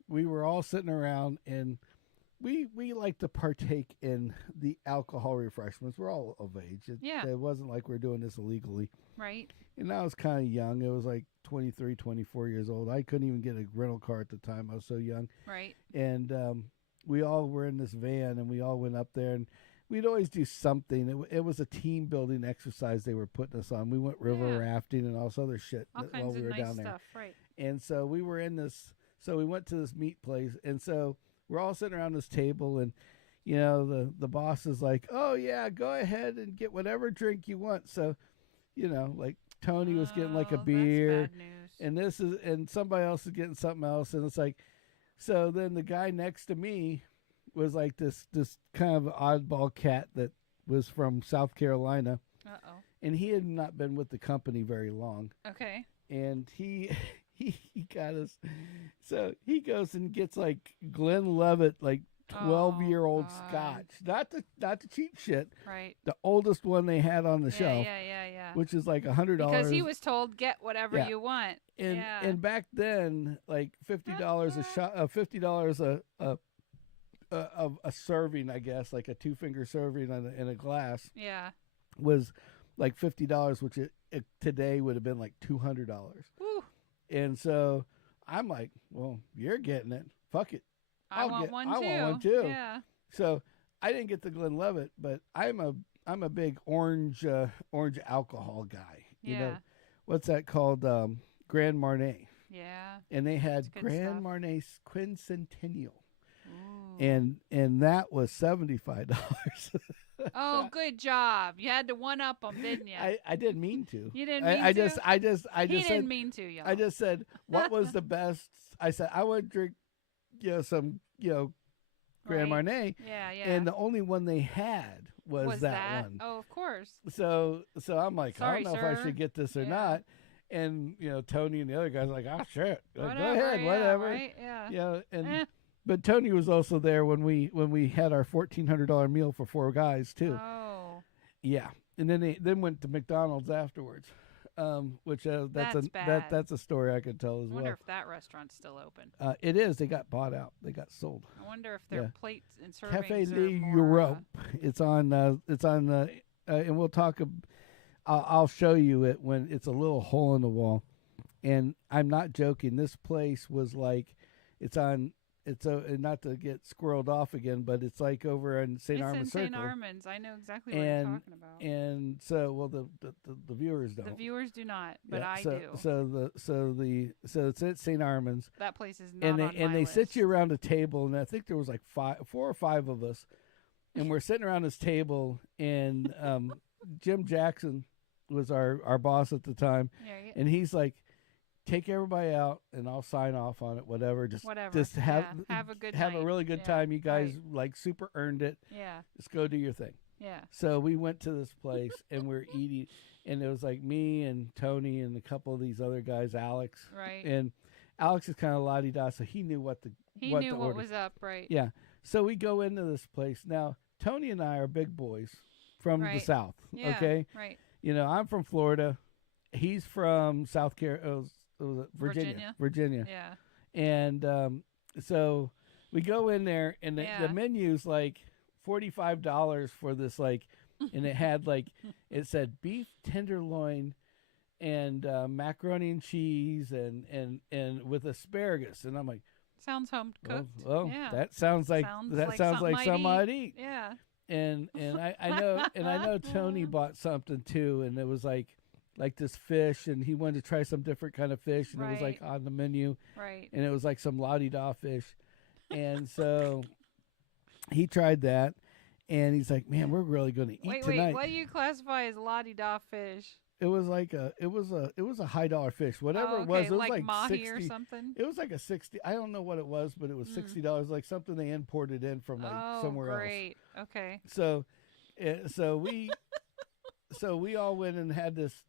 we were all sitting around, and we like to partake in the alcohol refreshments. We're all of age. It wasn't like we're doing this illegally. Right. And I was kind of young. It was like 23, 24 years old. I couldn't even get a rental car at the time. I was so young. Right. And we all were in this van, and we all went up there, and we'd always do something. It was a team building exercise they were putting us on. We went river Yeah. rafting and all this other shit All while kinds we of were nice down there. stuff. Right. And so we were in this. So we went to this meat place, and so we're all sitting around this table, and you know the boss is like, "Oh yeah, go ahead and get whatever drink you want." So, you know, like Tony was getting like a Oh, beer, that's bad news. and somebody else is getting something else, and it's like, so then the guy next to me was like this kind of oddball cat that was from South Carolina, Uh-oh. and he had not been with the company very long, Okay. and he got us. So he goes and gets like Glenlivet, like 12-year-old God. Scotch, not the cheap shit, Right. the oldest one they had on the shelf, Yeah. which is like $100. Because he was told, get whatever Yeah. you want. and yeah. and back then, like $50 a shot, $50 a serving, I guess, like a 2-finger serving in a glass Yeah. was like $50, which it today would have been like $200. Woo. And so I'm like, well, you're getting it. Fuck it. I want one too. Yeah. So I didn't get the Glenlivet, but I'm a big orange alcohol guy. You know, Yeah. what's that called? Grand Marnier. Yeah. And they had That's good Grand stuff. Marnier Quincentennial. Ooh. And that was $75. Oh, good job. You had to one up them, didn't you? I didn't mean to. You didn't mean I to? just I just I He just didn't said mean to, y'all. I just said what was the best. I said I would drink some Grand Right. Marnier, Yeah, yeah. and the only one they had was that one. Oh, of course. So I'm like, I Sorry, don't know if I sir. should get this or Yeah. not. And Tony and the other guys are like, oh shit, Whatever. go ahead, yeah, whatever. Right? Yeah. And Eh. but Tony was also there when we had our $1,400 meal for 4 guys too. Oh. Yeah, and then they went to McDonald's afterwards, which That's bad. that's a story I could tell as I wonder well. if that restaurant's still open. It is. They got bought out. They got sold. I wonder if their Yeah. plates and servings Cafe are de more, Europe. It's on. And we'll talk. I'll show you it when it's a little hole in the wall, and I'm not joking. This place was like, it's on. It's not to get squirreled off again, but it's like over in St. It's Armand in Circle. St. Armands. I know exactly what you're talking about. And so, well, the viewers don't. The viewers do not, but Yeah, I so, do. So it's at St. Armand's, That place is not and on my they list. sit you around a table, and I think there was like 4 or 5 of us, and we're sitting around this table, and Jim Jackson was our boss at the time, Yeah, and he's like, take everybody out, and I'll sign off on it, whatever. Just have a good have a night. really good Yeah, time. You guys right. like super earned it. Yeah, Just go do your thing. yeah. So we went to this place and we're eating, and it was like me and Tony and a couple of these other guys, Alex. Right. And Alex is kind of la-di-da, so he knew what He what knew to what order. was up, right? Yeah. So we go into this place. Now, Tony and I are big boys from the Right. South, Yeah, okay? right. I'm from Florida. He's from South Carolina, Virginia. Yeah. And so we go in there, and the Yeah. menu's like $45 for this, like, and it had like, it said beef tenderloin and macaroni and cheese and with asparagus, and I'm like, Sounds home cooked. well, yeah. that sounds like something I'd eat. Yeah. And I know Tony bought something too, and it was like this fish, and he wanted to try some different kind of fish, and it was like Right. on the menu, Right. and it was like some la-di-da fish, and so he tried that, and he's like, man, we're really going to eat Wait, tonight. what do you classify as la-di-da fish? It was like it was a high dollar fish, whatever Oh, it was. okay, It was like mahi 60, or something. It was like a 60. I don't know what it was, but it was $60, like something they imported in from like Oh, somewhere else. great. Okay. So we so we all went and had this.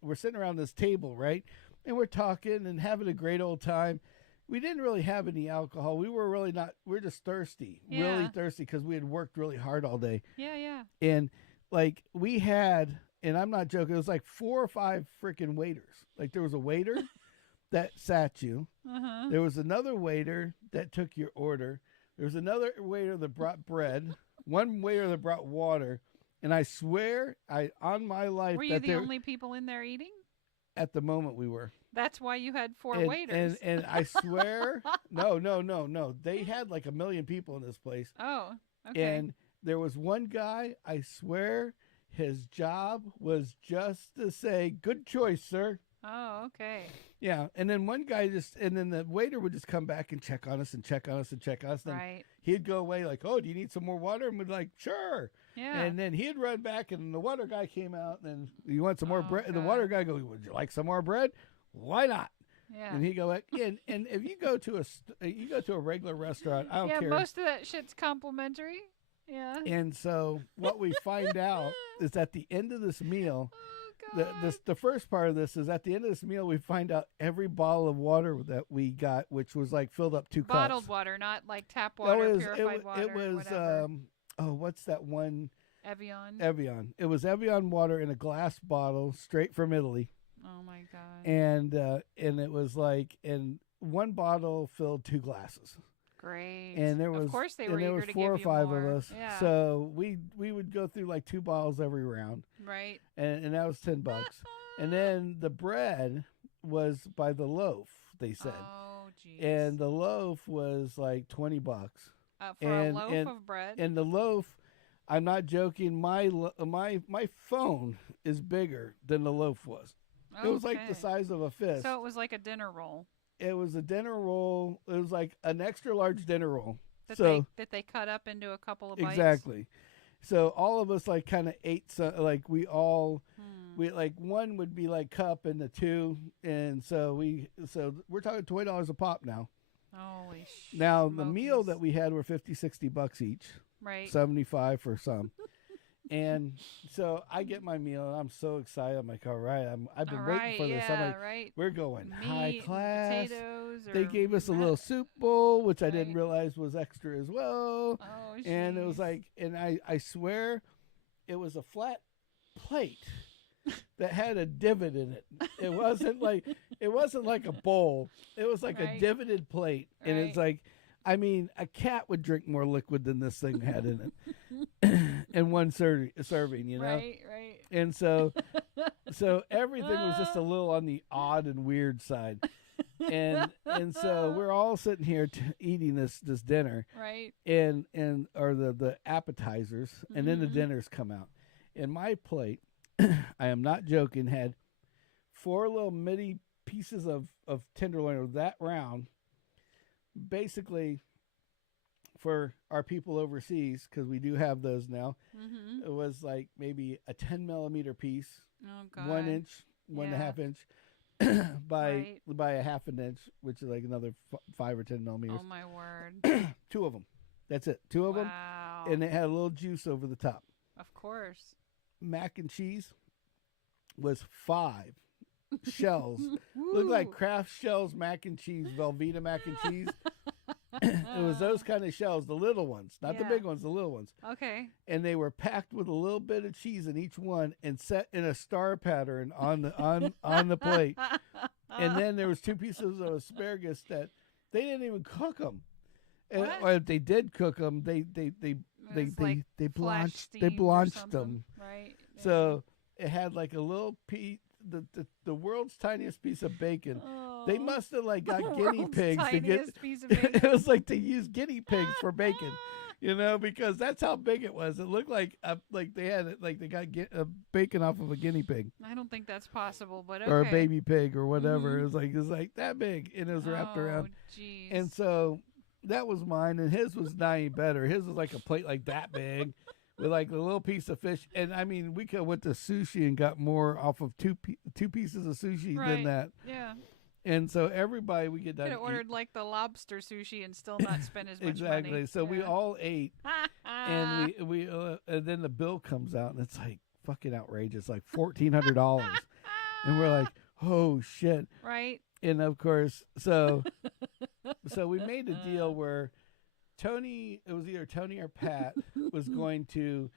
We're sitting around this table, right, and we're talking and having a great old time. We didn't really have any alcohol. We were really not. We're just thirsty, really Yeah. thirsty, because we had worked really hard all day. Yeah, yeah. And like we had, and I'm not joking, it was like 4 or 5 freaking waiters. Like there was a waiter that sat you. Uh-huh. There was another waiter that took your order. There was another waiter that brought bread. One waiter that brought water. And I swear, on my life, Were you that the only people in there eating? at the moment we were. That's why you had 4 And, waiters. and I swear, no. They had like 1 million people in this place. Oh, okay. And there was one guy, I swear, his job was just to say, good choice, sir. Oh, okay. Yeah. And then one guy and then the waiter would just come back and check on us and check on us and check on us. Then Right. he'd go away like, oh, do you need some more water? And we'd like, sure. Yeah. And then he'd run back, and the water guy came out, and then you want some more Oh, bread? And the God. water guy go, would you like some more bread? Why not? yeah. And he go, and if you go to a regular restaurant, I don't Yeah, care. most of that shit's complimentary. Yeah. And so what we find out is at the end of this meal, Oh, God. the first part of this is at the end of this meal, we find out every bottle of water that we got, which was like filled up 2 Bottled cups. water, not like tap No, water, it was, purified water. it was whatever. what's that one? Evian. Evian. It was Evian water in a glass bottle, straight from Italy, Oh my God. and it was like, and one bottle filled 2 glasses, Great. and there was, of course they and were there eager was to 4 or give 5 you of more. us, Yeah. so we would go through like 2 bottles every round, Right. and that was $10, and then the bread was by the loaf, they said, Oh, jeez. and the loaf was like $20. For and- a loaf and- of bread. And the loaf, I'm not joking. My phone is bigger than the loaf was. It was like the Okay. size of a fist. So it was like a dinner roll It was a dinner roll. It was like an extra large dinner roll. that So they cut up into a couple of bites. exactly, So all of us like kind of ate. So like Hmm. we like one would be like cup and the two, and so we're talking $20 a pop now. Holy Now the meal smokies. that we had were $50-$60 each, Right. 75 for some. And so I get my meal, and I'm so excited. I'm like, all right, I've All been waiting right. for this. I'm Yeah. like, Right. we're going high Meat and class. potatoes. They Or gave us a little soup bowl, which I didn't Right. realize was extra as well. Oh, And it was jeez. like, and I swear it was a flat plate that had a divot in it. It wasn't like a bowl. It was like a Right. divoted plate, and it's Right. like, I mean, a cat would drink more liquid than this thing had in it, in one serving, you know. Right. Right. And so everything was just a little on the odd and weird side, and so we're all sitting here eating this dinner, Right. and or the appetizers, and then the Mhm. dinners come out. And my plate, I am not joking, had 4 little mini pieces of tenderloin that round, basically for our people overseas, because we do have those now. Mhm. It was like maybe a 10 millimeter piece, Oh God. 1 inch, one and a Yeah. half inch, by a half an inch, which is like another 5 or 10 millimeters. Oh my word. 2 of them. That's it. 2 of them, Wow. and it had a little juice over the top. Of course. Mac and cheese was 5 shells. Looked like Woo. Kraft Shells mac and cheese, Velveeta mac and cheese. It was those kind of shells, the little ones, not the Yeah. big ones, the little ones. Okay. And they were packed with a little bit of cheese in each one and set in a star pattern on the on the plate. And then there was 2 pieces of asparagus that they didn't even cook them. What? Or if they did cook them, they It's like flash steamed or blanched something. them. Right. Yeah. So it had like a little piece, the world's tiniest piece of bacon. They Oh. must have like got The guinea world's pigs to get. tiniest piece of It bacon. was like they used guinea pigs for bacon, you know, because that's how big it was. It looked like they had it, like they got bacon off of a guinea pig I don't think that's possible, but okay. or a baby pig or whatever. Mhm. It was like that big, and it was wrapped around. Jeez. And so that was mine, and his was not any better. His was like a plate like that big, with like a little piece of fish. And I mean, we could have went to sushi and got more off of two pieces of sushi Right. than that. Yeah. And so everybody, we get done. Could have ordered like the lobster sushi and still not spend as much Exactly. money. So we Yeah. all ate, and we and then the bill comes out, and it's like fucking outrageous, like $1,400, and we're like, oh shit. Right. And of course, so we made a deal where Tony, it was either Tony or Pat, was going to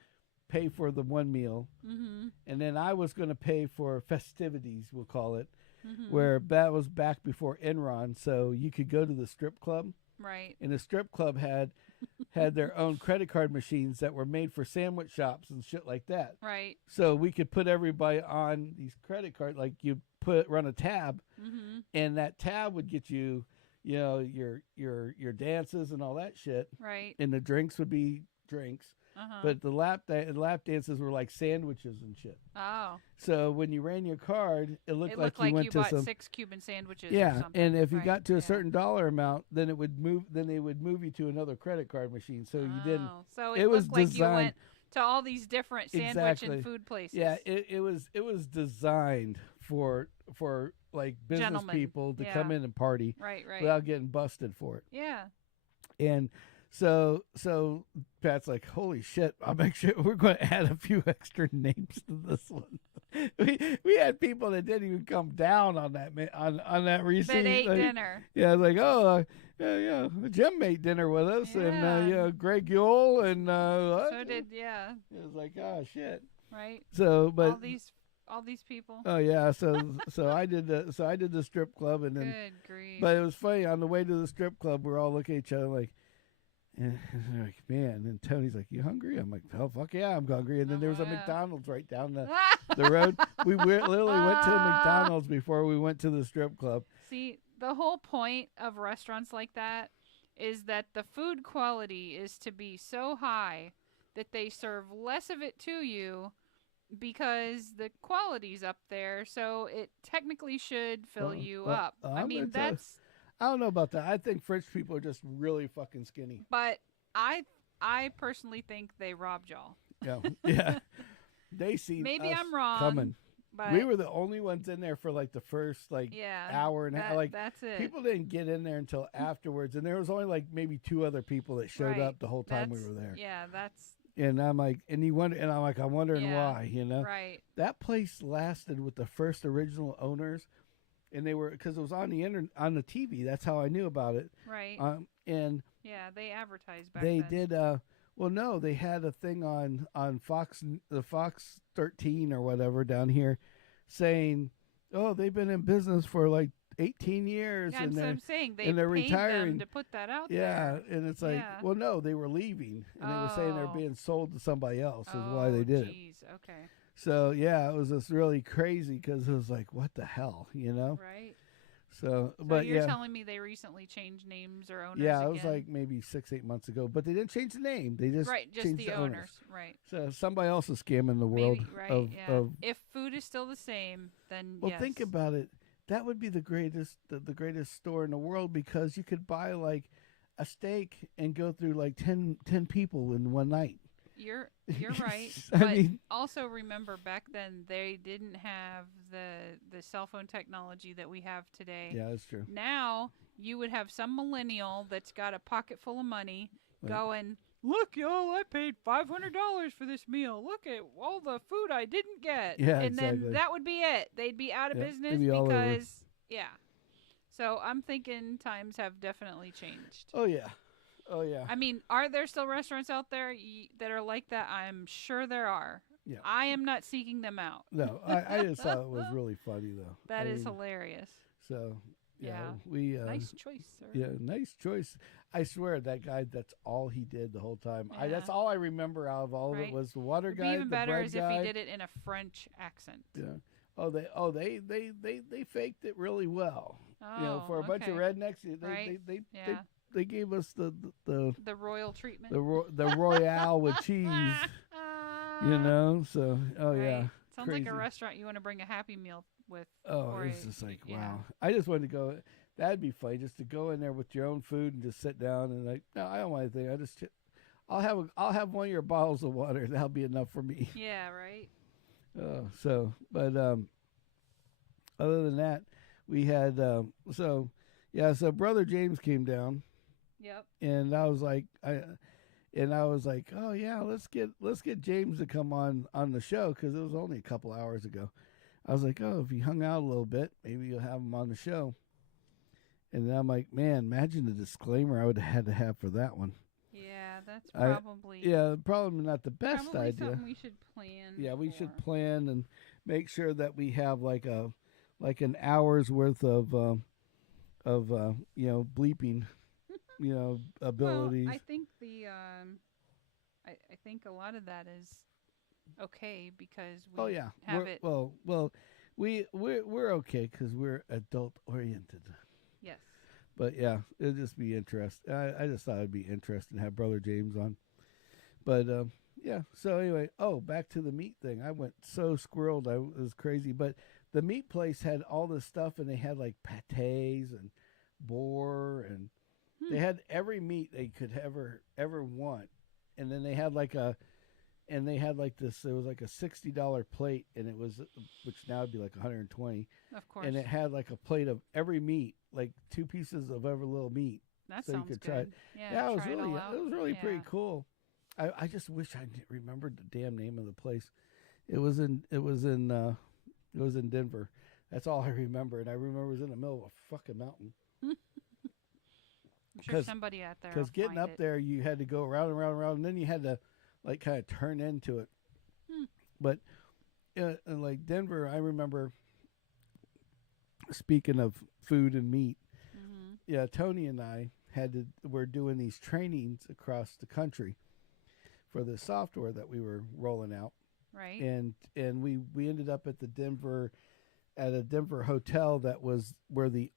pay for the one meal, Mm-hmm. and then I was going to pay for festivities, we'll call it, Mm-hmm. where that was back before Enron, so you could go to the strip club, Right. and the strip club had their own credit card machines that were made for sandwich shops and shit like that. Right. So we could put everybody on these credit cards, like you run a tab, Mm-hmm. and that tab would get you, you know, your dances and all that shit, Right. and the drinks would be drinks, Uh-huh. but the lap dances were like sandwiches and shit. Oh. So when you ran your card, it looked It like looked like you went you to bought some 6 Cuban sandwiches or yeah, something. and if you Right. got to a Yeah. certain dollar amount, then it would move. Then they would move you to another credit card machine, so you didn't. Oh, so it it was looked like you designed- went to all these different sandwich Exactly. and food places. Yeah, it was designed for like business Gentlemen, people to yeah. come in and party Right. Right. without getting busted for it. Yeah. And so Pat's like, holy shit, I'll make sure we're going to add a few extra names to this one. we had people that didn't even come down on that on that receipt. That ate like, dinner. Yeah, like, oh, yeah, Jim made dinner with us, and Yeah. Greg Yule, and So did it was like, oh shit. right. So, but all these people. oh yeah, so I did the strip club, and then Good grief. but it was funny on the way to the strip club, we're all looking at each other like. And they're like, man, and Tony's like, you hungry? I'm like, oh, fuck yeah, I'm hungry. And then Oh, there was a yeah. McDonald's right down the road. We literally went to the McDonald's before we went to the strip club. See, the whole point of restaurants like that is that the food quality is to be so high that they serve less of it to you because the quality's up there, so it technically should fill you up. I I'm mean, gonna tell- that's I don't know about that. I think French people are just really fucking skinny. but I personally think they robbed y'all. Yeah, yeah. They seen Maybe us I'm wrong, coming. but We were the only ones in there for like the first yeah, hour and a half. Like that's it. people didn't get in there until afterwards, and there was only like maybe 2 other people that showed Right. up the whole time we That's- were there. Yeah, that's And I'm like, and you wonder, and I'm like, I'm wondering Yeah. why, you know? right. That place lasted with the first original owners, and they were because it was on the on the TV. That's how I knew about it. Right. And Yeah, they advertised back they then. did. Well, no, they had a thing on Fox, the Fox 13 or whatever down here, saying, "Oh, they've been in business for like 18 years, Yeah, and that's what they're I'm saying. They and they're paid retiring." them to put that out Yeah, there. and it's like, Yeah. well, no, they were leaving, and they were saying they're Oh. being sold to somebody else. Is why they did it. Jeez. Okay. So yeah, it was just really crazy because it was like, what the hell, you know? Right. So, So but you're yeah, telling me they recently changed names or owners yeah, again? it was like maybe 6-8 months ago, but they didn't change the name. They just right, just changed the owners. owners. Right. So somebody else is scamming the world Maybe, right, of, yeah. of. If food is still the same, then Well, yes. think about it. That would be the greatest, the greatest store in the world because you could buy like a steak and go through like 10 people in one night. You're right. I but mean, also remember back then they didn't have the cell phone technology that we have today. yeah, that's true. Now you would have some millennial that's got a pocket full of money Right. going, "Look, y'all, I paid $500 for this meal. Look at all the food I didn't get." Yeah, and exactly. then that would be it. They'd be out of Yeah, business it'd be all over. because yeah. So I'm thinking times have definitely changed. Oh yeah, oh yeah. I mean, are there still restaurants out there that are like that? I'm sure there are. Yeah. I am not seeking them out. No, I just thought it was really funny though. That I is mean, hilarious. So yeah, Yeah. we Nice choice, sir. yeah, nice choice. I swear that guy. That's all he did the whole time. That's Yeah. all I remember out of all of it Right. was the water It'd be guy, even the better bread is guy. if he did it in a French accent. Yeah. They faked it really well. Oh, You know, for a bunch of okay. rednecks, Right. Yeah. they gave us the The royal treatment. the royale with cheese. You know, so yeah. Right. Sounds like crazy. a restaurant you want to bring a Happy Meal with. Oh, or it's a- just like yeah. wow. I just wanted to go. That'd be fun, just to go in there with your own food and just sit down and like, no, I don't want anything. I'll have one of your bottles of water. That'll be enough for me. Yeah, right. But other than that, we had so Brother James came down, Yep. and I was like, oh yeah, let's get James to come on the show because it was only a couple hours ago. I was like, oh, if he hung out a little bit, maybe you'll have him on the show. And then I'm like, man, imagine the disclaimer I would have had to have for that one. Yeah, that's I- probably Yeah, probably not the best probably idea. something we should plan. Yeah, we should for. plan and make sure that we have like an hour's worth of bleeping, abilities. Well, I think I think a lot of that is okay because we Oh yeah, have we're, it. well, we're okay because we're adult oriented. Yes. But yeah, it'd just be interesting. I just thought it'd be interesting to have Brother James on. But yeah. So anyway, back to the meat thing. I went so squirreled. It was crazy. But the meat place had all this stuff, and they had like patés and boar, and they had every meat they could ever want. And then they had like this. It was like a $60 plate, and it was, which now would be like $120. Of course. And it had like a plate of every meat, like 2 pieces of every little meat. that so you sounds could good. try it. Yeah, it was try really all out. it was really pretty Yeah. cool. I just wish I remembered the damn name of the place. It was in Denver. That's all I remember, and I remember it was in the middle of a fucking mountain. I'm sure somebody out there. Because will getting find up it. there, you had to go around and around and around, and then you had to like kind of turn into it. But like Denver, I remember. Speaking of food and meat, yeah, Tony and I were doing these trainings across the country for the software that we were rolling out, Right. and we ended up at a Denver hotel that was where they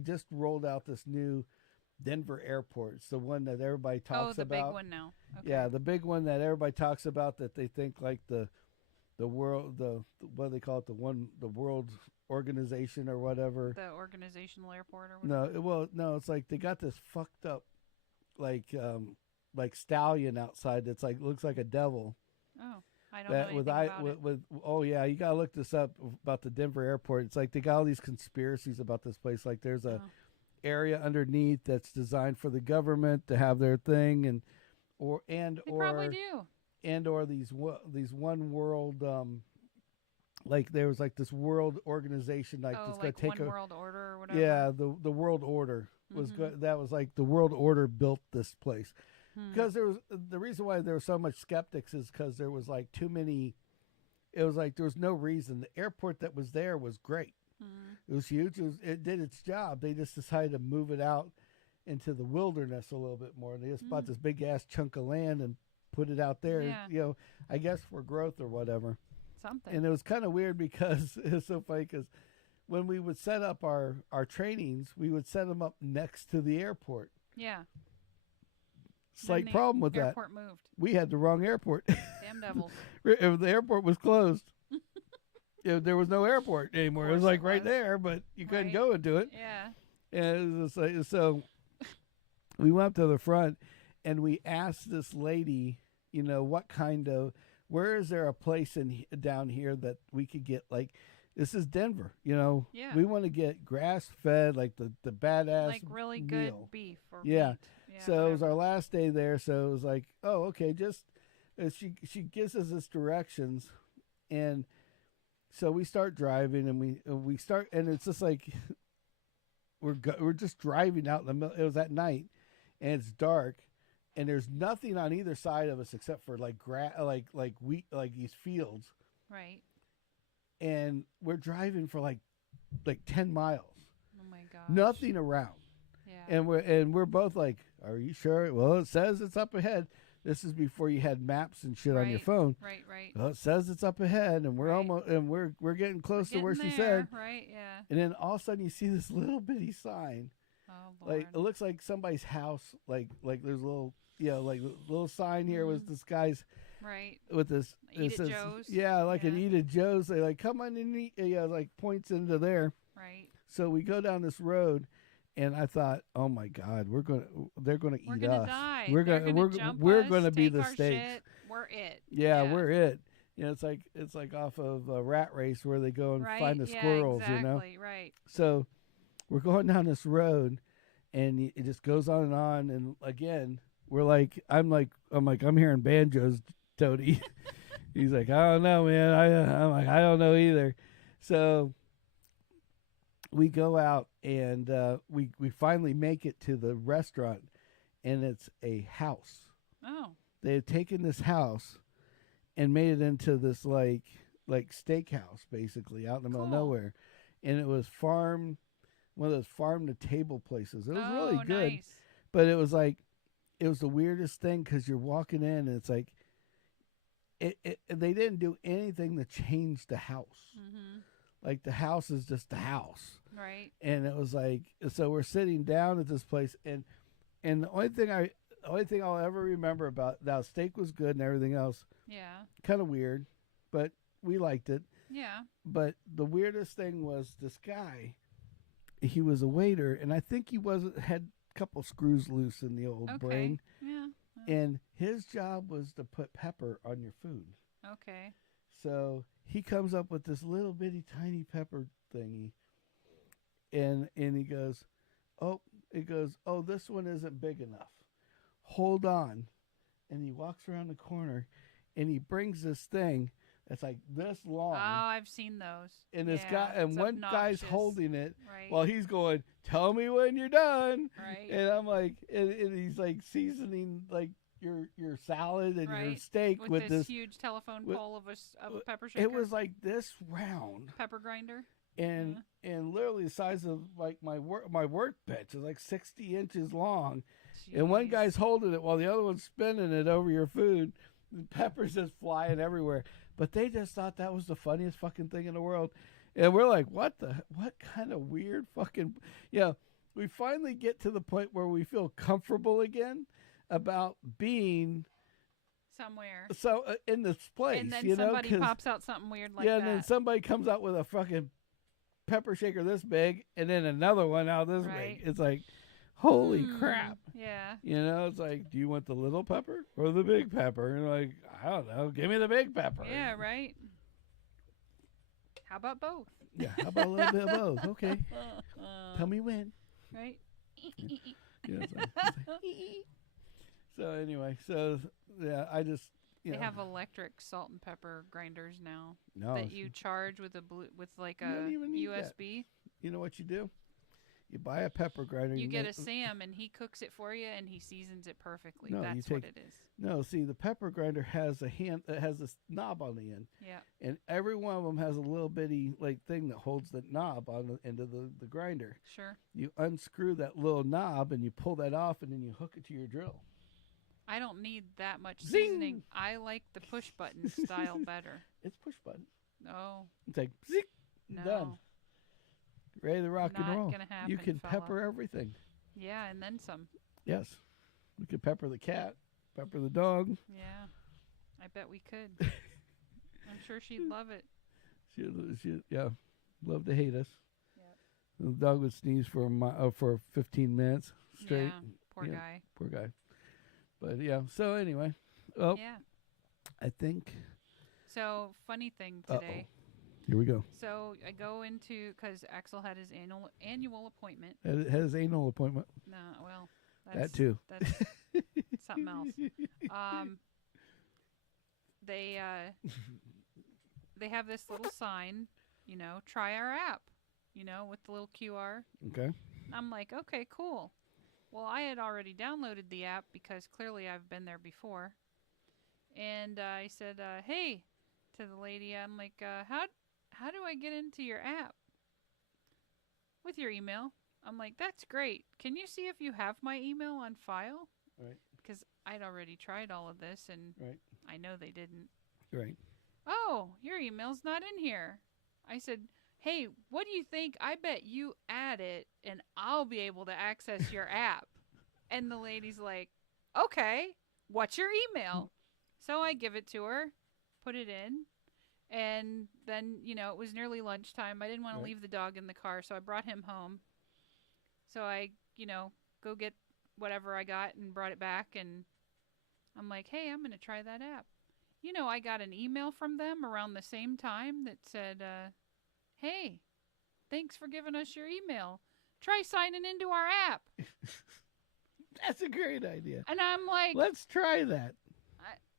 just rolled out this new Denver airport. It's the one that everybody talks the about. big one now. Okay. Yeah, the big one that everybody talks about, that they think like the world, what do they call it, the world organization or whatever. The organizational airport or whatever. No, it's like they got this fucked up like like stallion outside that's like looks like a devil. Oh, I don't know anything about it. With oh yeah, you gotta look this up about the Denver airport. It's like they got all these conspiracies about this place. Like there's a Oh, area underneath that's designed for the government to have their thing, and or and they or probably do. and or these one world like there was like this world organization like Oh, that's like gonna take One a World Order or whatever. yeah the world order was Mhm. good. That was like the world order built this place Hmm. because there was the reason why there was so much skeptics is because there was like too many. It was like there was no reason. The airport that was there was great. Hmm. It was huge. It did its job. They just decided to move it out into the wilderness a little bit more. They just bought Mm. this big ass chunk of land and put it out there. Yeah. You know, I guess for growth or whatever. Something. And it was kind of weird because it was so funny because when we would set up our trainings, we would set them up next to the airport. Yeah. Slight Then the problem with that. Airport moved. We had the wrong airport. Damn devils. The airport was closed. There was no airport anymore. It was Course like it right was. there, but you couldn't Right. go into it. Yeah. And it was just like, so we went up to the front and we asked this lady, you know, what kind of, where is there a place down here that we could get like, this is Denver, you know, Yeah. we want to get grass fed, like the badass Like really good meal. beef or Yeah. meat. Yeah. So it was whatever. our last day there. So it was like, oh, okay, just she gives us this directions, and so we start driving, and we start, and it's just like we're just driving out in the middle. It was at night, and it's dark, and there's nothing on either side of us except for like like wheat, like these fields, Right. and we're driving for like 10 miles, Oh my gosh. nothing around. Yeah. And we're both like, "Are you sure?" Well, it says it's up ahead. This is before you had maps and shit on your Right. phone. Right. Right. Well, it says it's up ahead, and we're Right. almost and we're getting close to where Getting she there, said. Right. Yeah. And then all of a sudden, you see this little bitty sign, Oh Lord. like it looks like somebody's house. Like there's a little like a little sign here with Mhm. this guy's Right. with this. Eat it at says, Joe's. Yeah, like an Yeah. Eat at Joe's. They like come on and eat. Yeah, like points into there. Right. So we go down this road, and I thought, oh my God, they're gonna We're eat gonna us. die. We're They're gonna jump we're us, gonna be take the our stakes. shit. We're it. Yeah, we're it. You know, it's like off of a Rat Race where they go and right. find the yeah, squirrels. exactly. You know, Right. so we're going down this road, and it just goes on, and again, I'm hearing banjos, Tony. He's like, I don't know, man. I'm like, I don't know either. So we go out, and we finally make it to the restaurant, and it's a house. Oh. They had taken this house and made it into this like steakhouse, basically out in the middle of Cool. nowhere, and it was one of those farm to table places. It was really good, Nice. but it was the weirdest thing because you're walking in, and it's like they didn't do anything to change the house. Mm-hmm. Like the house is just the house. Right. And it was like, so we're sitting down at this place, and the only thing I'll ever remember about that steak was good and everything else Yeah. kind of weird, but we liked it. Yeah. But the weirdest thing was this guy. He was a waiter, and I think he had a couple screws loose in the old Okay. brain, Yeah. and his job was to put pepper on your food. Okay. So he comes up with this little bitty tiny pepper thingy, and he goes, oh, this one isn't big enough. Hold on, and he walks around the corner, and he brings this thing that's like this long, Oh, I've seen those. and this Yeah, guy, and it's one guy's obnoxious. holding it Right. while he's going, "Tell me when you're done," Right. and I'm like, and he's like seasoning like your salad and your Right. steak with with this this. huge telephone with- pole of a pepper shaker. It was like this round. pepper grinder. and literally the size of like my workbench is like 60 inches long, and one Jeez. guy's holding it while the other one's spinning it over your food. And peppers just flying everywhere. But they just thought that was the funniest fucking thing in the world, and we're like, what kind of weird fucking We finally get to the point where we feel comfortable again about being somewhere. in this place, And then you know, somebody 'cause- pops out something weird like yeah, that. and then somebody comes out with a fucking pepper shaker this big, and then another one out this Right. big. It's like, Holy crap. Yeah. You know, it's like, do you want the little pepper or the big pepper? And like, I don't know. Give me the big pepper. Yeah, right. How about both? Yeah, how about a little bit of both? Okay. Tell me when. Right? Yeah, it's like, so anyway, so yeah, I just They have electric salt and pepper grinders now no, that you charge with like You don't a even need that. USB. You know what you do? You buy a pepper grinder. You get a Sam and he cooks it for you and he seasons it perfectly. No, That's what it is. No, see, the pepper grinder has has this knob on the end. Yeah. And every one of them has a little bitty like thing that holds the knob on the end of the grinder. Sure. You unscrew that little knob and you pull that off and then you hook it to your drill. I don't need that much Zing! seasoning. I like the push button style better. It's push button. No. It's like zing, No. done. Ready to rock Not and roll. gonna happen, You can fella. pepper everything. Yeah, and then some. Yes. We could pepper the cat, pepper the dog. Yeah. I bet we could. I'm sure she'd love it. She yeah, love to hate us. Yep. The dog would sneeze for 15 minutes straight. Yeah. Poor Yeah. guy. Poor guy. But yeah, so anyway, well, Yeah. I think So, funny thing today. here we go. So, I go into, because Axel had his annual appointment. It has anal appointment. No, well, That too. That's something else. They have this little sign, try our app, with the little QR. Okay. I'm like, okay, cool. Well, I had already downloaded the app because clearly I've been there before. And I said, hey, to the lady, I'm like, how do I get into your app? With your email. I'm like, that's great. Can you see if you have my email on file? Right. Because I'd already tried all of this and Right. I know they didn't. Right. Oh, your email's not in here. I said, hey, what do you think? I bet you add it and I'll be able to access your app. And the lady's like, okay, what's your email? So I give it to her, put it in. And then, it was nearly lunchtime. I didn't want to leave the dog in the car, so I brought him home. So I, go get whatever I got and brought it back. And I'm like, hey, I'm going to try that app. I got an email from them around the same time that said, hey, thanks for giving us your email. Try signing into our app. That's a great idea. And I'm like, let's try that.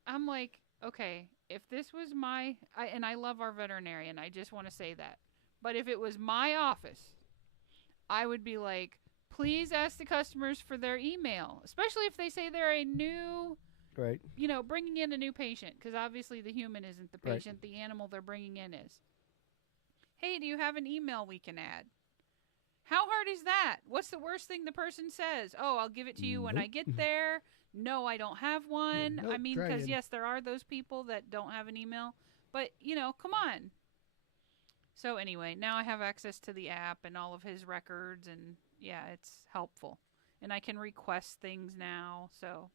I'm like, okay, if this was and I love our veterinarian, I just want to say that. But if it was my office, I would be like, please ask the customers for their email, especially if they say they're a new, right? Bringing in a new patient, because obviously the human isn't the patient, the animal they're bringing in is. Hey, do you have an email we can add? How hard is that? What's the worst thing the person says? Oh, I'll give it to you when I get there. No, I don't have one. Nope, I mean, because yes, there are those people that don't have an email, but come on. So anyway, now I have access to the app and all of his records, and yeah, it's helpful. And I can request things now, so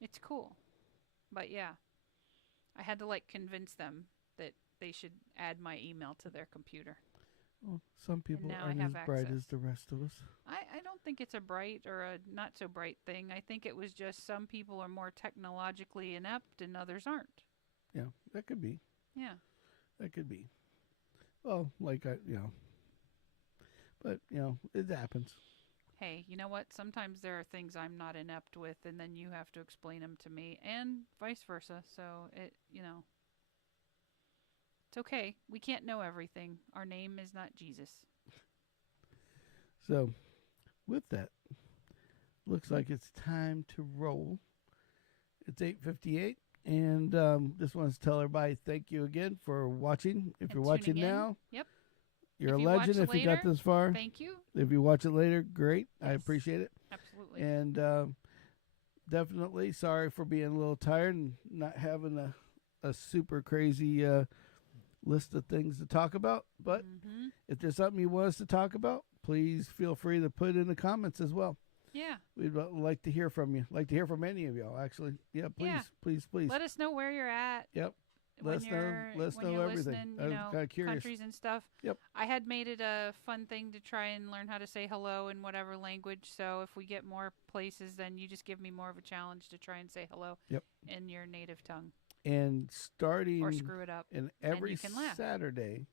it's cool. But yeah, I had to convince them that they should add my email to their computer. Well, some people now aren't I as have bright access. as the rest of us. I don't think it's a bright or a not so bright thing. I think it was just some people are more technologically inept and others aren't. Yeah, that could be. Yeah. That could be. Well, but it happens. Hey, you know what? Sometimes there are things I'm not inept with, and then you have to explain them to me, and vice versa. So it's okay. We can't know everything. Our name is not Jesus. So, with that, looks like it's time to roll. It's 8:58, and just want to tell everybody thank you again for watching. If you're watching now, yep, you're if a you legend. watch If you got later, this far, thank you. If you watch it later, great. Yes. I appreciate it. Absolutely. And definitely sorry for being a little tired and not having a super crazy list of things to talk about. But if there's something you want us to talk about, please feel free to put it in the comments as well. Yeah. We'd like to hear from you. Like to hear from any of y'all, actually. Yeah, please, please. Let us know where you're at. Yep. Let us know you're everything. listening, I was kind of curious. countries and stuff. Yep. I had made it a fun thing to try and learn how to say hello in whatever language. So if we get more places, then you just give me more of a challenge to try and say hello. Yep. In your native tongue. And starting or screw it up. And every you can laugh. Saturday,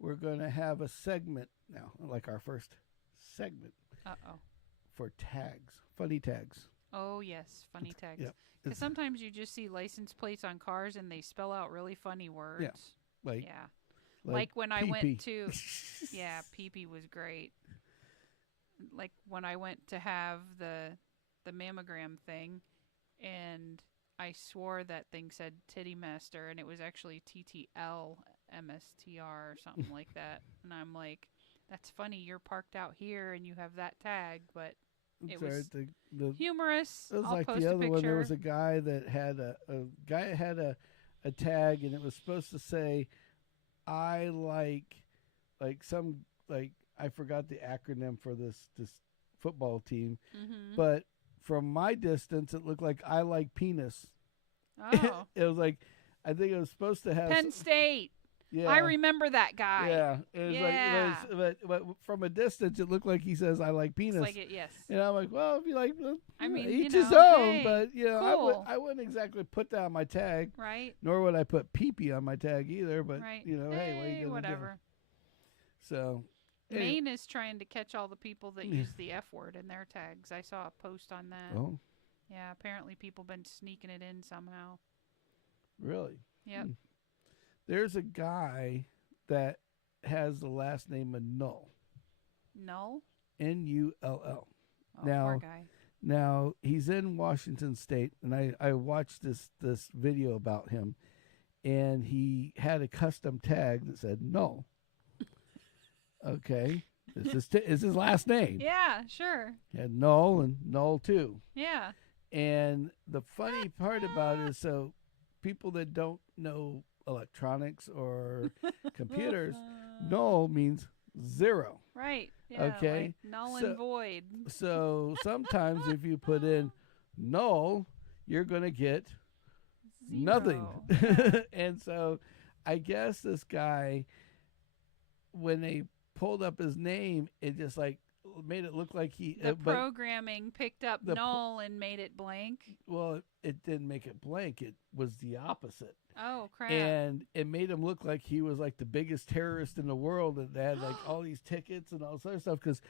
we're going to have a segment now, like our first segment. For tags, funny tags. Oh yes, funny tags. Yep. Because sometimes you just see license plates on cars and they spell out really funny words. Yeah. Like when I pee-pee. went to, pee-pee was great. Like when I went to have the mammogram thing, and I swore that thing said Titty Master, and it was actually TTL MSTR or something like that. And I'm like, that's funny. You're parked out here and you have that tag, but it was humorous. It was I'll like post the other a one. There picture. was a guy that had a tag, and it was supposed to say, "I like I forgot the acronym for this football team, but from my distance, it looked like I like penis." Oh, It was like, I think it was supposed to have Penn State. Yeah, I remember that guy. Yeah, it was like, but from a distance, it looked like he says, "I like penis." It's like it, yes. And I'm like, well, if you like, I mean, each you his know, own. hey, But cool. I wouldn't exactly put that on my tag, Right. nor would I put pee-pee on my tag either. But Right. hey, what are you gonna whatever. do? So, Maine is trying to catch all the people that use the F word in their tags. I saw a post on that. Oh, Yeah, apparently people been sneaking it in somehow. really? Yep. There's a guy that has the last name of Null. Null? Null. Oh, Now, poor guy. Now, he's in Washington State, and I watched this video about him, and he had a custom tag that said Null. Okay. This is his last name. Yeah, sure. He had Null and Null too. Yeah. And the funny part about it is, so people that don't know electronics or computers, null means zero. Right. Yeah, Okay. like null and void. So sometimes if you put in null, you're going to get nothing. Yeah. And so I guess this guy, when they pulled up his name, it just like made it look like he the programming picked up null and made it blank. Well, it didn't make it blank. It was the opposite. Oh, crap. And it made him look like he was like the biggest terrorist in the world, and they had like all these tickets and all this other stuff, because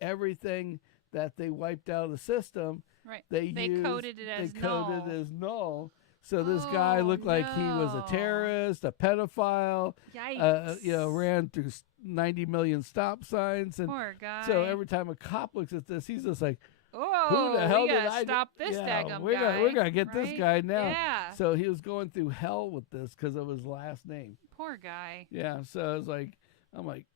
everything that they wiped out of the system, right. they coded it as null. null. So this guy looked like he was a terrorist, a pedophile. Yikes. Ran through 90 million stop signs. And poor guy. so every time a cop looks at this, he's just like, oh, who the hell we did gotta I stop this daggum we're guy. We're going to get right? this guy now. Yeah. So he was going through hell with this because of his last name. Poor guy. Yeah, so it's like, I'm like,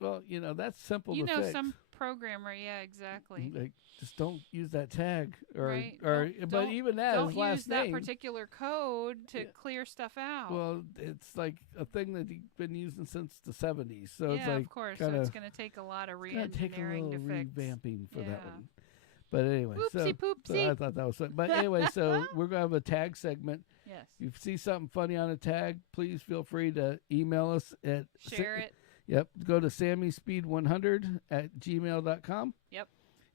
well, that's simple to fix. Some programmer, yeah, exactly. Like, just don't use that tag, right. but don't, even that don't his last use name. that particular code to clear stuff out. Well, it's like a thing that you've been using since the 70s. So yeah, it's like, of course. so it's going to take a lot of re-engineering to fix. Revamping for that one. But anyway, Oopsie poopsie. So I thought that was fun. But anyway, so we're going to have a tag segment. Yes. If you see something funny on a tag, please feel free to email us at share it. Yep. Go to sammyspeed100@gmail.com. Yep.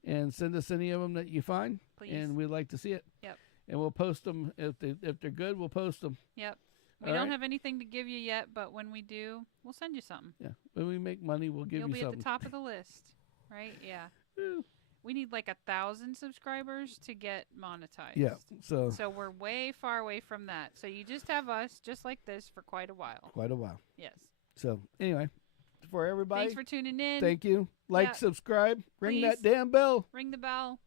And send us any of them that you find. Please. And we'd like to see it. Yep. And we'll post them. If they're good, we'll post them. Yep. We don't have anything to give you yet, but when we do, we'll send you something. Yeah. When we make money, we'll give you something. You'll be at the top of the list. Right? Yeah. We need like 1,000 subscribers to get monetized. Yeah. So we're way far away from that. So you just have us just like this for quite a while. Yes. So anyway, for everybody, thanks for tuning in. Thank you. Like, subscribe, ring Please. that damn bell. Ring the bell.